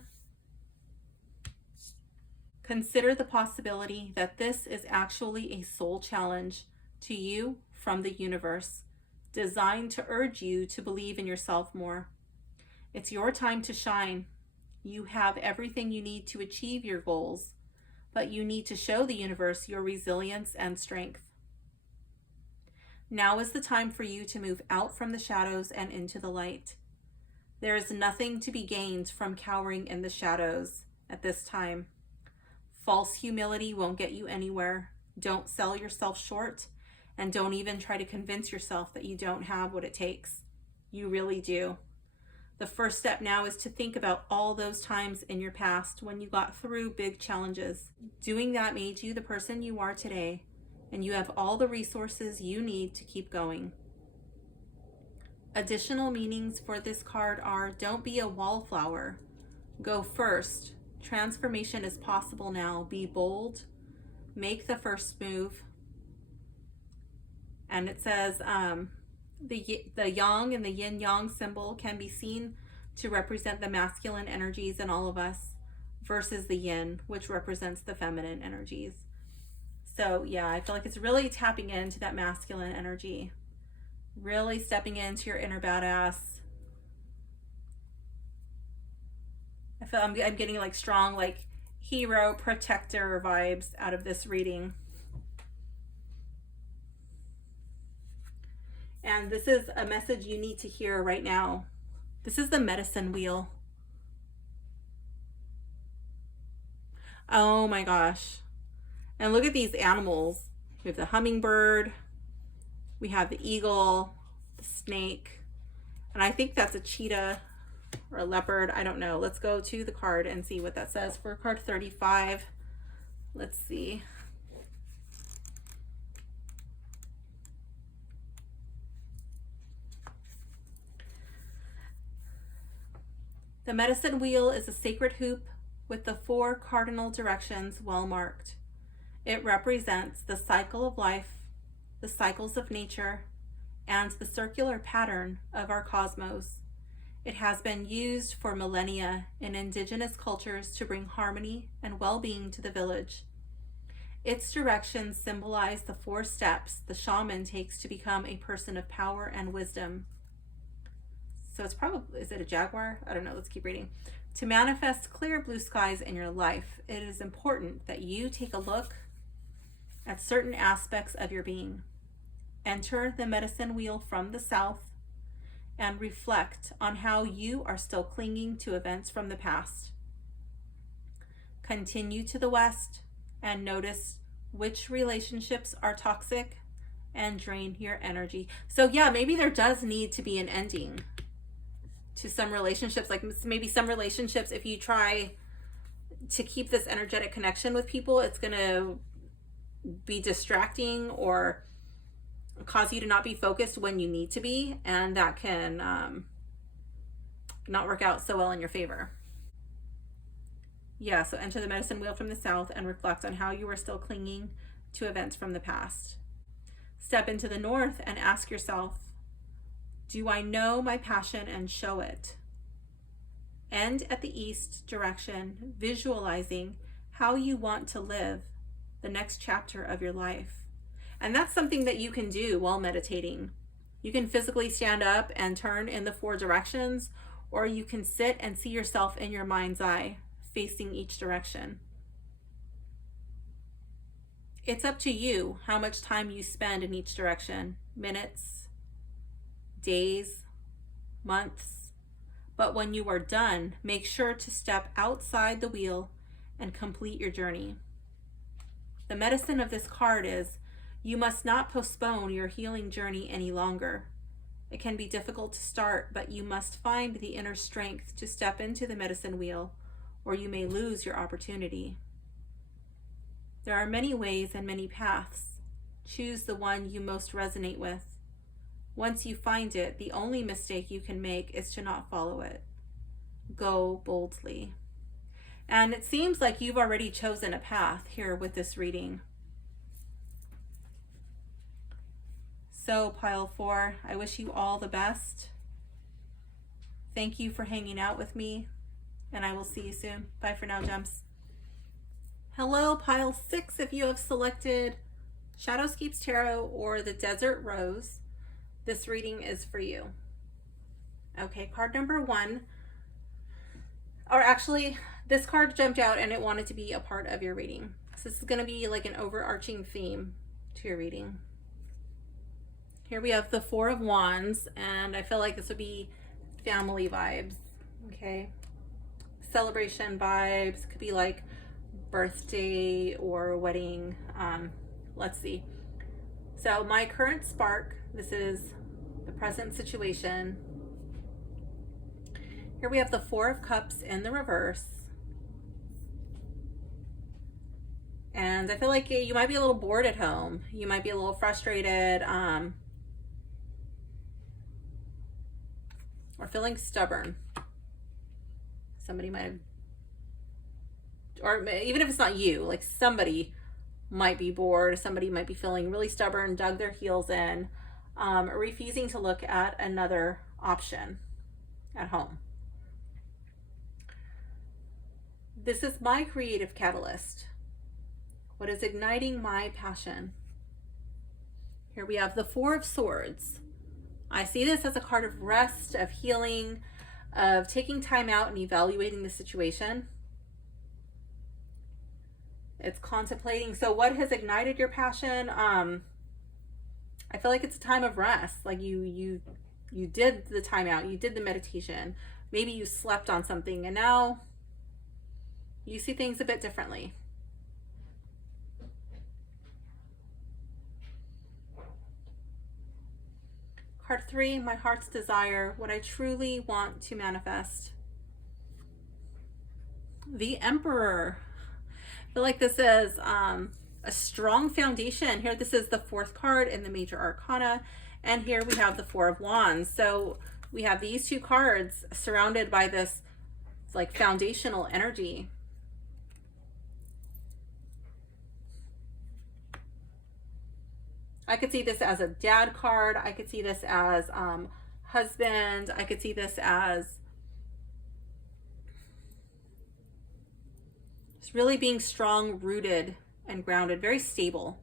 consider the possibility that this is actually a soul challenge to you from the universe, designed to urge you to believe in yourself more. It's your time to shine. You have everything you need to achieve your goals, but you need to show the universe your resilience and strength. Now is the time for you to move out from the shadows and into the light. There is nothing to be gained from cowering in the shadows at this time. False humility won't get you anywhere. Don't sell yourself short, and don't even try to convince yourself that you don't have what it takes. You really do. The first step now is to think about all those times in your past when you got through big challenges. Doing that made you the person you are today, and you have all the resources you need to keep going. Additional meanings for this card are, don't be a wallflower. Go first. Transformation is possible now. Be bold. Make the first move. And it says the yang and the yin yang symbol can be seen to represent the masculine energies in all of us versus the yin, which represents the feminine energies. So yeah, I feel like it's really tapping into that masculine energy, really stepping into your inner badass. I feel I'm getting like strong, like hero protector vibes out of this reading. And this is a message you need to hear right now. This is the medicine wheel. Oh my gosh. And look at these animals. We have the hummingbird, we have the eagle, the snake, and I think that's a cheetah or a leopard. I don't know. Let's go to the card and see what that says for card 35. Let's see. The medicine wheel is a sacred hoop with the 4 cardinal directions well marked. It represents the cycle of life, the cycles of nature, and the circular pattern of our cosmos. It has been used for millennia in indigenous cultures to bring harmony and well-being to the village. Its directions symbolize the 4 steps the shaman takes to become a person of power and wisdom. So it's probably, is it a jaguar? I don't know, let's keep reading. To manifest clear blue skies in your life, it is important that you take a look at certain aspects of your being. Enter the medicine wheel from the south and reflect on how you are still clinging to events from the past. Continue to the west and notice which relationships are toxic and drain your energy. So yeah, maybe there does need to be an ending to some relationships. Like maybe some relationships, if you try to keep this energetic connection with people, it's going to be distracting or cause you to not be focused when you need to be, and that can not work out so well in your favor. Yeah, so enter the medicine wheel from the south and reflect on how you are still clinging to events from the past. Step into the north and ask yourself, do I know my passion and show it? End at the east direction, visualizing how you want to live the next chapter of your life. And that's something that you can do while meditating. You can physically stand up and turn in the 4 directions, or you can sit and see yourself in your mind's eye, facing each direction. It's up to you how much time you spend in each direction, minutes, days, months. But when you are done, make sure to step outside the wheel and complete your journey. The medicine of this card is, you must not postpone your healing journey any longer. It can be difficult to start, but you must find the inner strength to step into the medicine wheel, or you may lose your opportunity. There are many ways and many paths. Choose the one you most resonate with. Once you find it, the only mistake you can make is to not follow it. Go boldly. And it seems like you've already chosen a path here with this reading. So, Pile 4, I wish you all the best. Thank you for hanging out with me, and I will see you soon. Bye for now, gems. Hello, Pile 6, if you have selected Shadowscapes Tarot or the Desert Rose, this reading is for you. Okay, card number 1, or actually, this card jumped out and it wanted to be a part of your reading. So this is going to be like an overarching theme to your reading. Here we have the 4 of Wands, and I feel like this would be family vibes, okay? Celebration vibes, could be like birthday or wedding. Let's see. So my current spark, this is the present situation. Here we have the 4 of Cups in the reverse. And I feel like you might be a little bored at home. You might be a little frustrated, or feeling stubborn. Somebody might have, or even if it's not you, like somebody might be bored, somebody might be feeling really stubborn, dug their heels in, refusing to look at another option at home. This is my creative catalyst. What is igniting my passion? Here we have the Four of Swords. I see this as a card of rest, of healing, of taking time out and evaluating the situation. It's contemplating. So what has ignited your passion? I feel like it's a time of rest. Like you did the time out, you did the meditation. Maybe you slept on something and now you see things a bit differently. Card 3, my heart's desire, what I truly want to manifest. The Emperor. I feel like this is a strong foundation. Here, this is the 4th card in the Major Arcana. And here we have the 4 of Wands. So we have these 2 cards surrounded by this like foundational energy. I could see this as a dad card. I could see this as husband. I could see this as just really being strong, rooted, and grounded, very stable.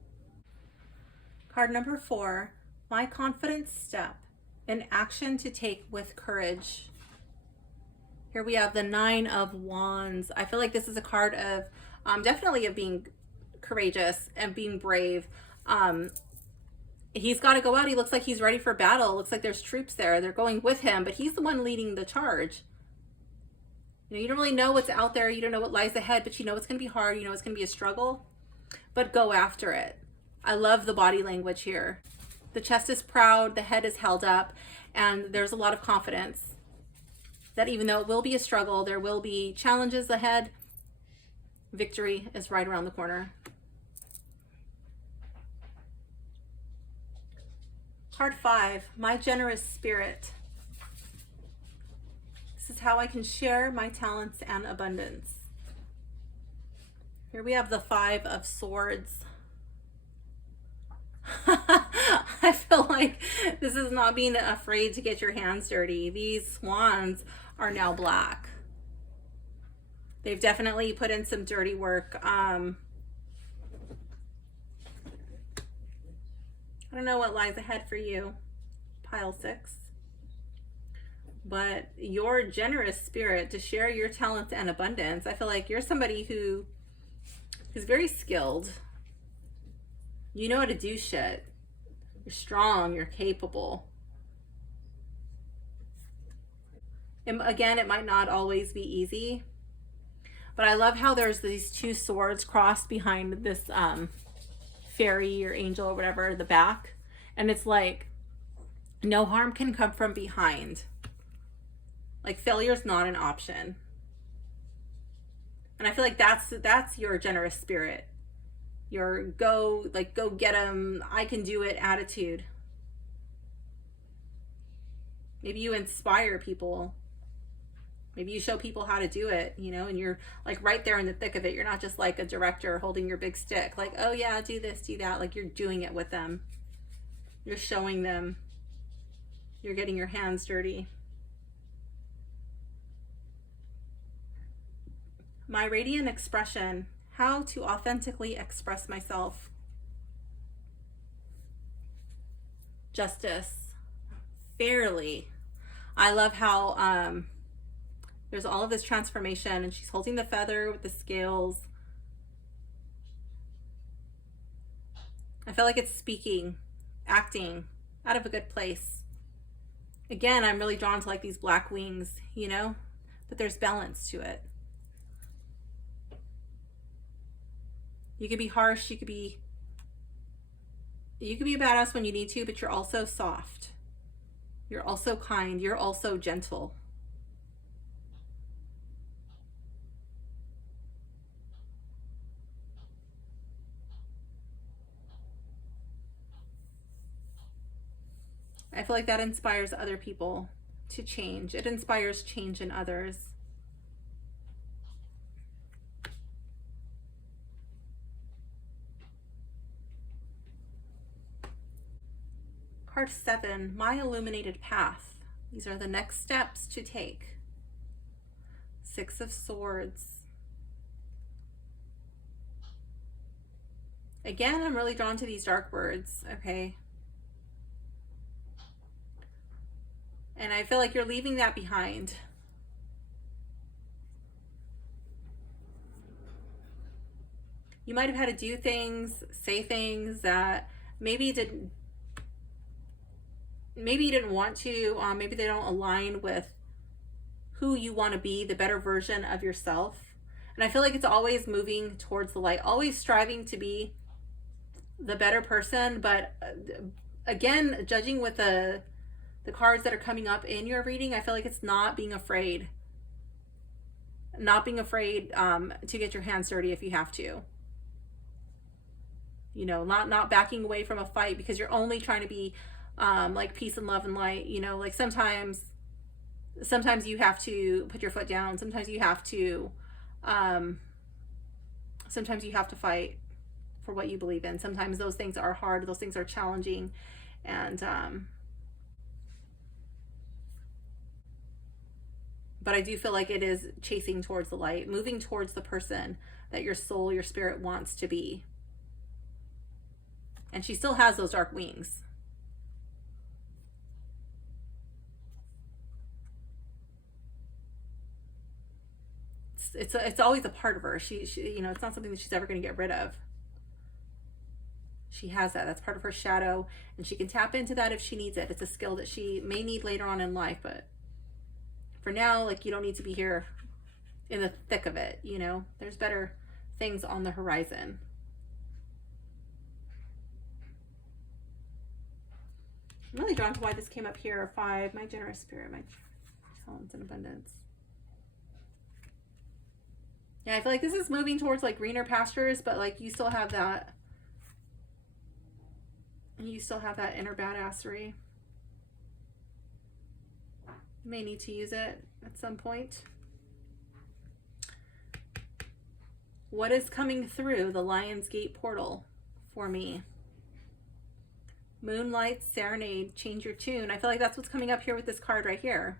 Card number 4, my confident step, an action to take with courage. Here we have the 9 of Wands. I feel like this is a card of definitely of being courageous and being brave. He's got to go out. He looks like he's ready for battle. It looks like there's troops there. They're going with him, but he's the one leading the charge. You know, you don't really know what's out there. You don't know what lies ahead, but you know it's going to be hard. You know it's going to be a struggle, but go after it. I love the body language here. The chest is proud, the head is held up, and there's a lot of confidence that even though it will be a struggle, there will be challenges ahead, victory is right around the corner. Card 5, my generous spirit. This is how I can share my talents and abundance. Here we have the 5 of Swords. I feel like this is not being afraid to get your hands dirty. These wands are now black. They've definitely put in some dirty work. I don't know what lies ahead for you, pile 6. But your generous spirit to share your talents and abundance, I feel like you're somebody who is very skilled. You know how to do shit. You're strong, you're capable. And again, it might not always be easy, but I love how there's these 2 swords crossed behind this fairy or angel or whatever, the back. And it's like, no harm can come from behind. Like failure's not an option. And I feel like that's your generous spirit. Your go get them, I can do it attitude. Maybe you inspire people. Maybe you show people how to do it, you know, and you're like right there in the thick of it. You're not just like a director holding your big stick, like, oh yeah, do this, do that. Like you're doing it with them. You're showing them. You're getting your hands dirty. My radiant expression, how to authentically express myself. Justice, fairly. I love how there's all of this transformation and she's holding the feather with the scales. I feel like it's speaking, acting out of a good place. Again, I'm really drawn to like these black wings, you know, but there's balance to it. You could be harsh, you could be a badass when you need to, but you're also soft. You're also kind, you're also gentle. I feel like that inspires other people to change. It inspires change in others. Card 7, my illuminated path. These are the next steps to take. 6 of Swords. Again, I'm really drawn to these dark words, okay? And I feel like you're leaving that behind. You might have had to do things, say things that maybe you didn't want to. Maybe they don't align with who you want to be, the better version of yourself. And I feel like it's always moving towards the light, always striving to be the better person. But again, judging with the cards that are coming up in your reading, I feel like it's not being afraid. Not being afraid to get your hands dirty if you have to. You know, not backing away from a fight because you're only trying to be like peace and love and light. You know, like sometimes you have to put your foot down. Sometimes you have to fight for what you believe in. Sometimes those things are hard. Those things are challenging. And but I do feel like it is chasing towards the light, moving towards the person that your soul, your spirit wants to be. And she still has those dark wings. It's always a part of her. She you know, it's not something that she's ever going to get rid of. She has that. That's part of her shadow, and she can tap into that if she needs it. It's a skill that she may need later on in life, but for now, like, you don't need to be here in the thick of it, you know? There's better things on the horizon. I'm really drawn to why this came up here. 5, my generous spirit, my talents and abundance. Yeah, I feel like this is moving towards like greener pastures, but like you still have that inner badassery. You may need to use it at some point. What is coming through the Lion's Gate portal for me? Moonlight Serenade, change your tune. I feel like that's what's coming up here with this card right here.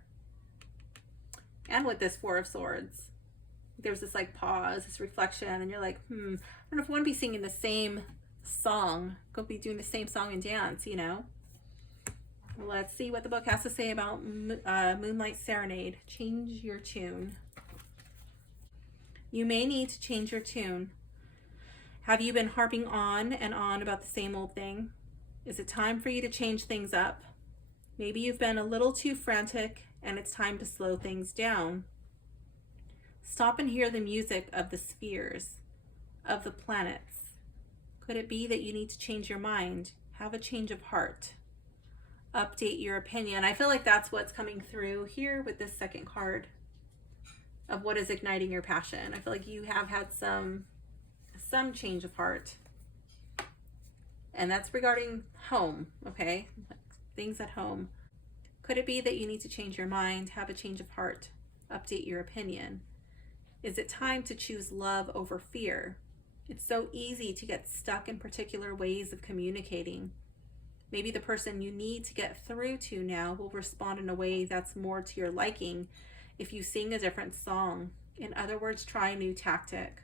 And with this 4 of Swords. There's this like pause, this reflection, and you're like, I don't know if I want to be singing the same song. Go be doing the same song and dance, you know? Let's see what the book has to say about Moonlight Serenade. Change your tune. You may need to change your tune. Have you been harping on and on about the same old thing? Is it time for you to change things up? Maybe you've been a little too frantic and it's time to slow things down. Stop and hear the music of the spheres, of the planets. Could it be that you need to change your mind? Have a change of heart. Update your opinion. I feel like that's what's coming through here with this second card of what is igniting your passion. I feel like you have had some change of heart. And that's regarding home, okay? Like things at home. Could it be that you need to change your mind, have a change of heart, update your opinion? Is it time to choose love over fear? It's so easy to get stuck in particular ways of communicating. Maybe the person you need to get through to now will respond in a way that's more to your liking if you sing a different song. In other words, try a new tactic.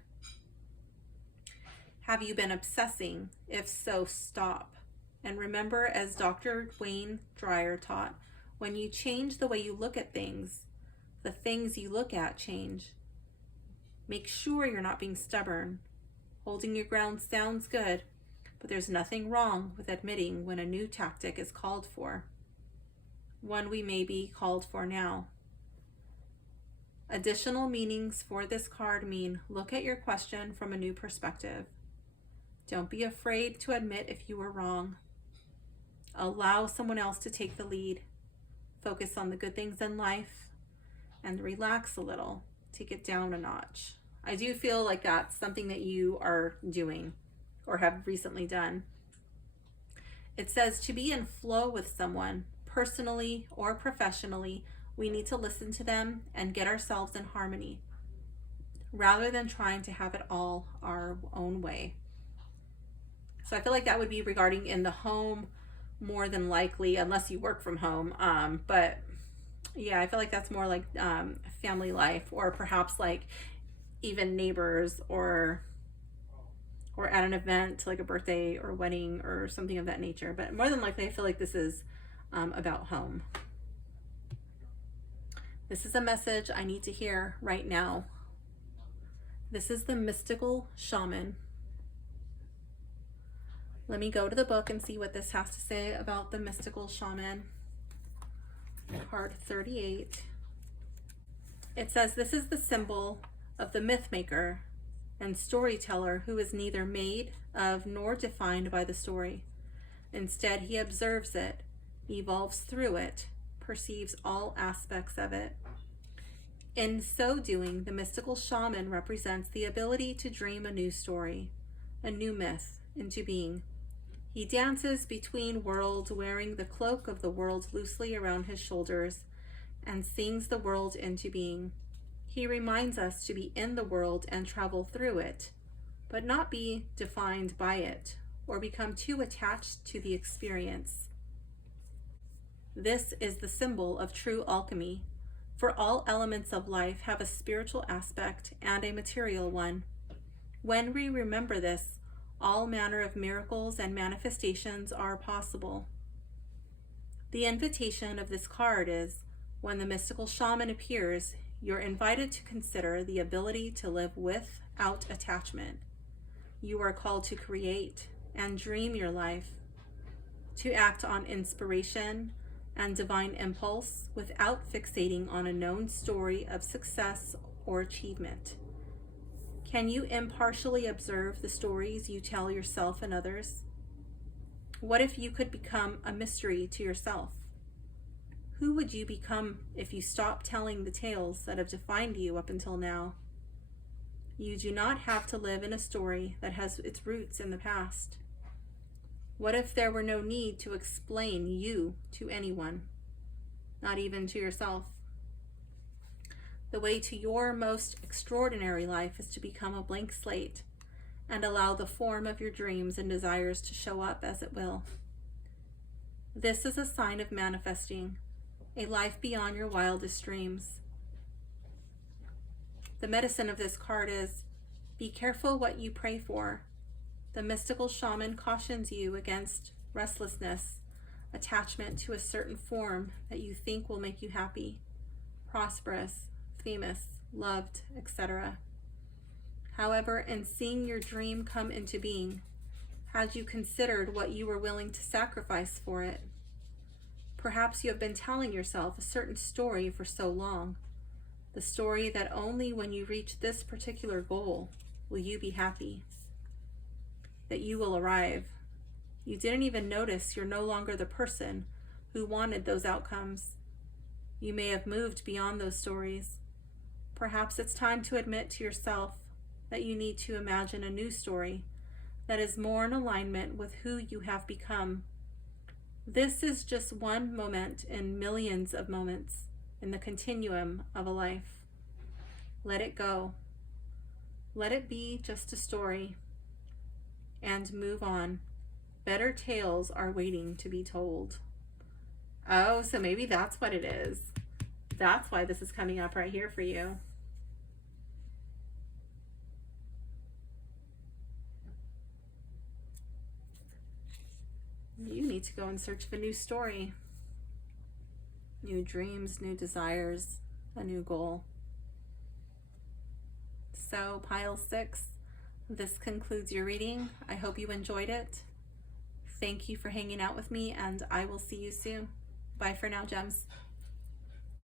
Have you been obsessing? If so, stop. And remember, as Dr. Wayne Dyer taught, when you change the way you look at things, the things you look at change. Make sure you're not being stubborn. Holding your ground sounds good, but there's nothing wrong with admitting when a new tactic is called for. One we may be called for now. Additional meanings for this card mean look at your question from a new perspective. Don't be afraid to admit if you were wrong. Allow someone else to take the lead. Focus on the good things in life and relax a little. Take it down a notch. I do feel like that's something that you are doing or have recently done. It says to be in flow with someone, personally or professionally, we need to listen to them and get ourselves in harmony rather than trying to have it all our own way. So I feel like that would be regarding in the home more than likely, unless you work from home. But yeah, I feel like that's more like family life, or perhaps like even neighbors, or at an event like a birthday or wedding or something of that nature. But more than likely, I feel like this is about home. This is a message I need to hear right now. This is the mystical shaman. Let me go to the book and see what this has to say about the mystical shaman. Card 38. It says, this is the symbol of the myth maker and storyteller who is neither made of nor defined by the story. Instead, he observes it, evolves through it, perceives all aspects of it. In so doing, the mystical shaman represents the ability to dream a new story, a new myth, into being. He dances between worlds, wearing the cloak of the world loosely around his shoulders, and sings the world into being. He reminds us to be in the world and travel through it, but not be defined by it, or become too attached to the experience. This is the symbol of true alchemy, for all elements of life have a spiritual aspect and a material one. When we remember this, all manner of miracles and manifestations are possible. The invitation of this card is, when the mystical shaman appears, you're invited to consider the ability to live without attachment. You are called to create and dream your life, to act on inspiration and divine impulse without fixating on a known story of success or achievement. Can you impartially observe the stories you tell yourself and others? What if you could become a mystery to yourself? Who would you become if you stopped telling the tales that have defined you up until now? You do not have to live in a story that has its roots in the past. What if there were no need to explain you to anyone, not even to yourself? The way to your most extraordinary life is to become a blank slate and allow the form of your dreams and desires to show up as it will. This is a sign of manifesting a life beyond your wildest dreams. The medicine of this card is, be careful what you pray for. The mystical shaman cautions you against restlessness, attachment to a certain form that you think will make you happy, prosperous, famous, loved, etc. However, in seeing your dream come into being, had you considered what you were willing to sacrifice for it? Perhaps you have been telling yourself a certain story for so long, the story that only when you reach this particular goal will you be happy, that you will arrive. You didn't even notice you're no longer the person who wanted those outcomes. You may have moved beyond those stories. Perhaps it's time to admit to yourself that you need to imagine a new story that is more in alignment with who you have become. This is just one moment in millions of moments in the continuum of a life. Let it go. Let it be just a story, and move on. Better tales are waiting to be told. Oh, so maybe that's what it is. That's why this is coming up right here for you. You need to go in search of a new story. New dreams, new desires, a new goal. So, pile 6, this concludes your reading. I hope you enjoyed it. Thank you for hanging out with me, and I will see you soon. Bye for now, gems.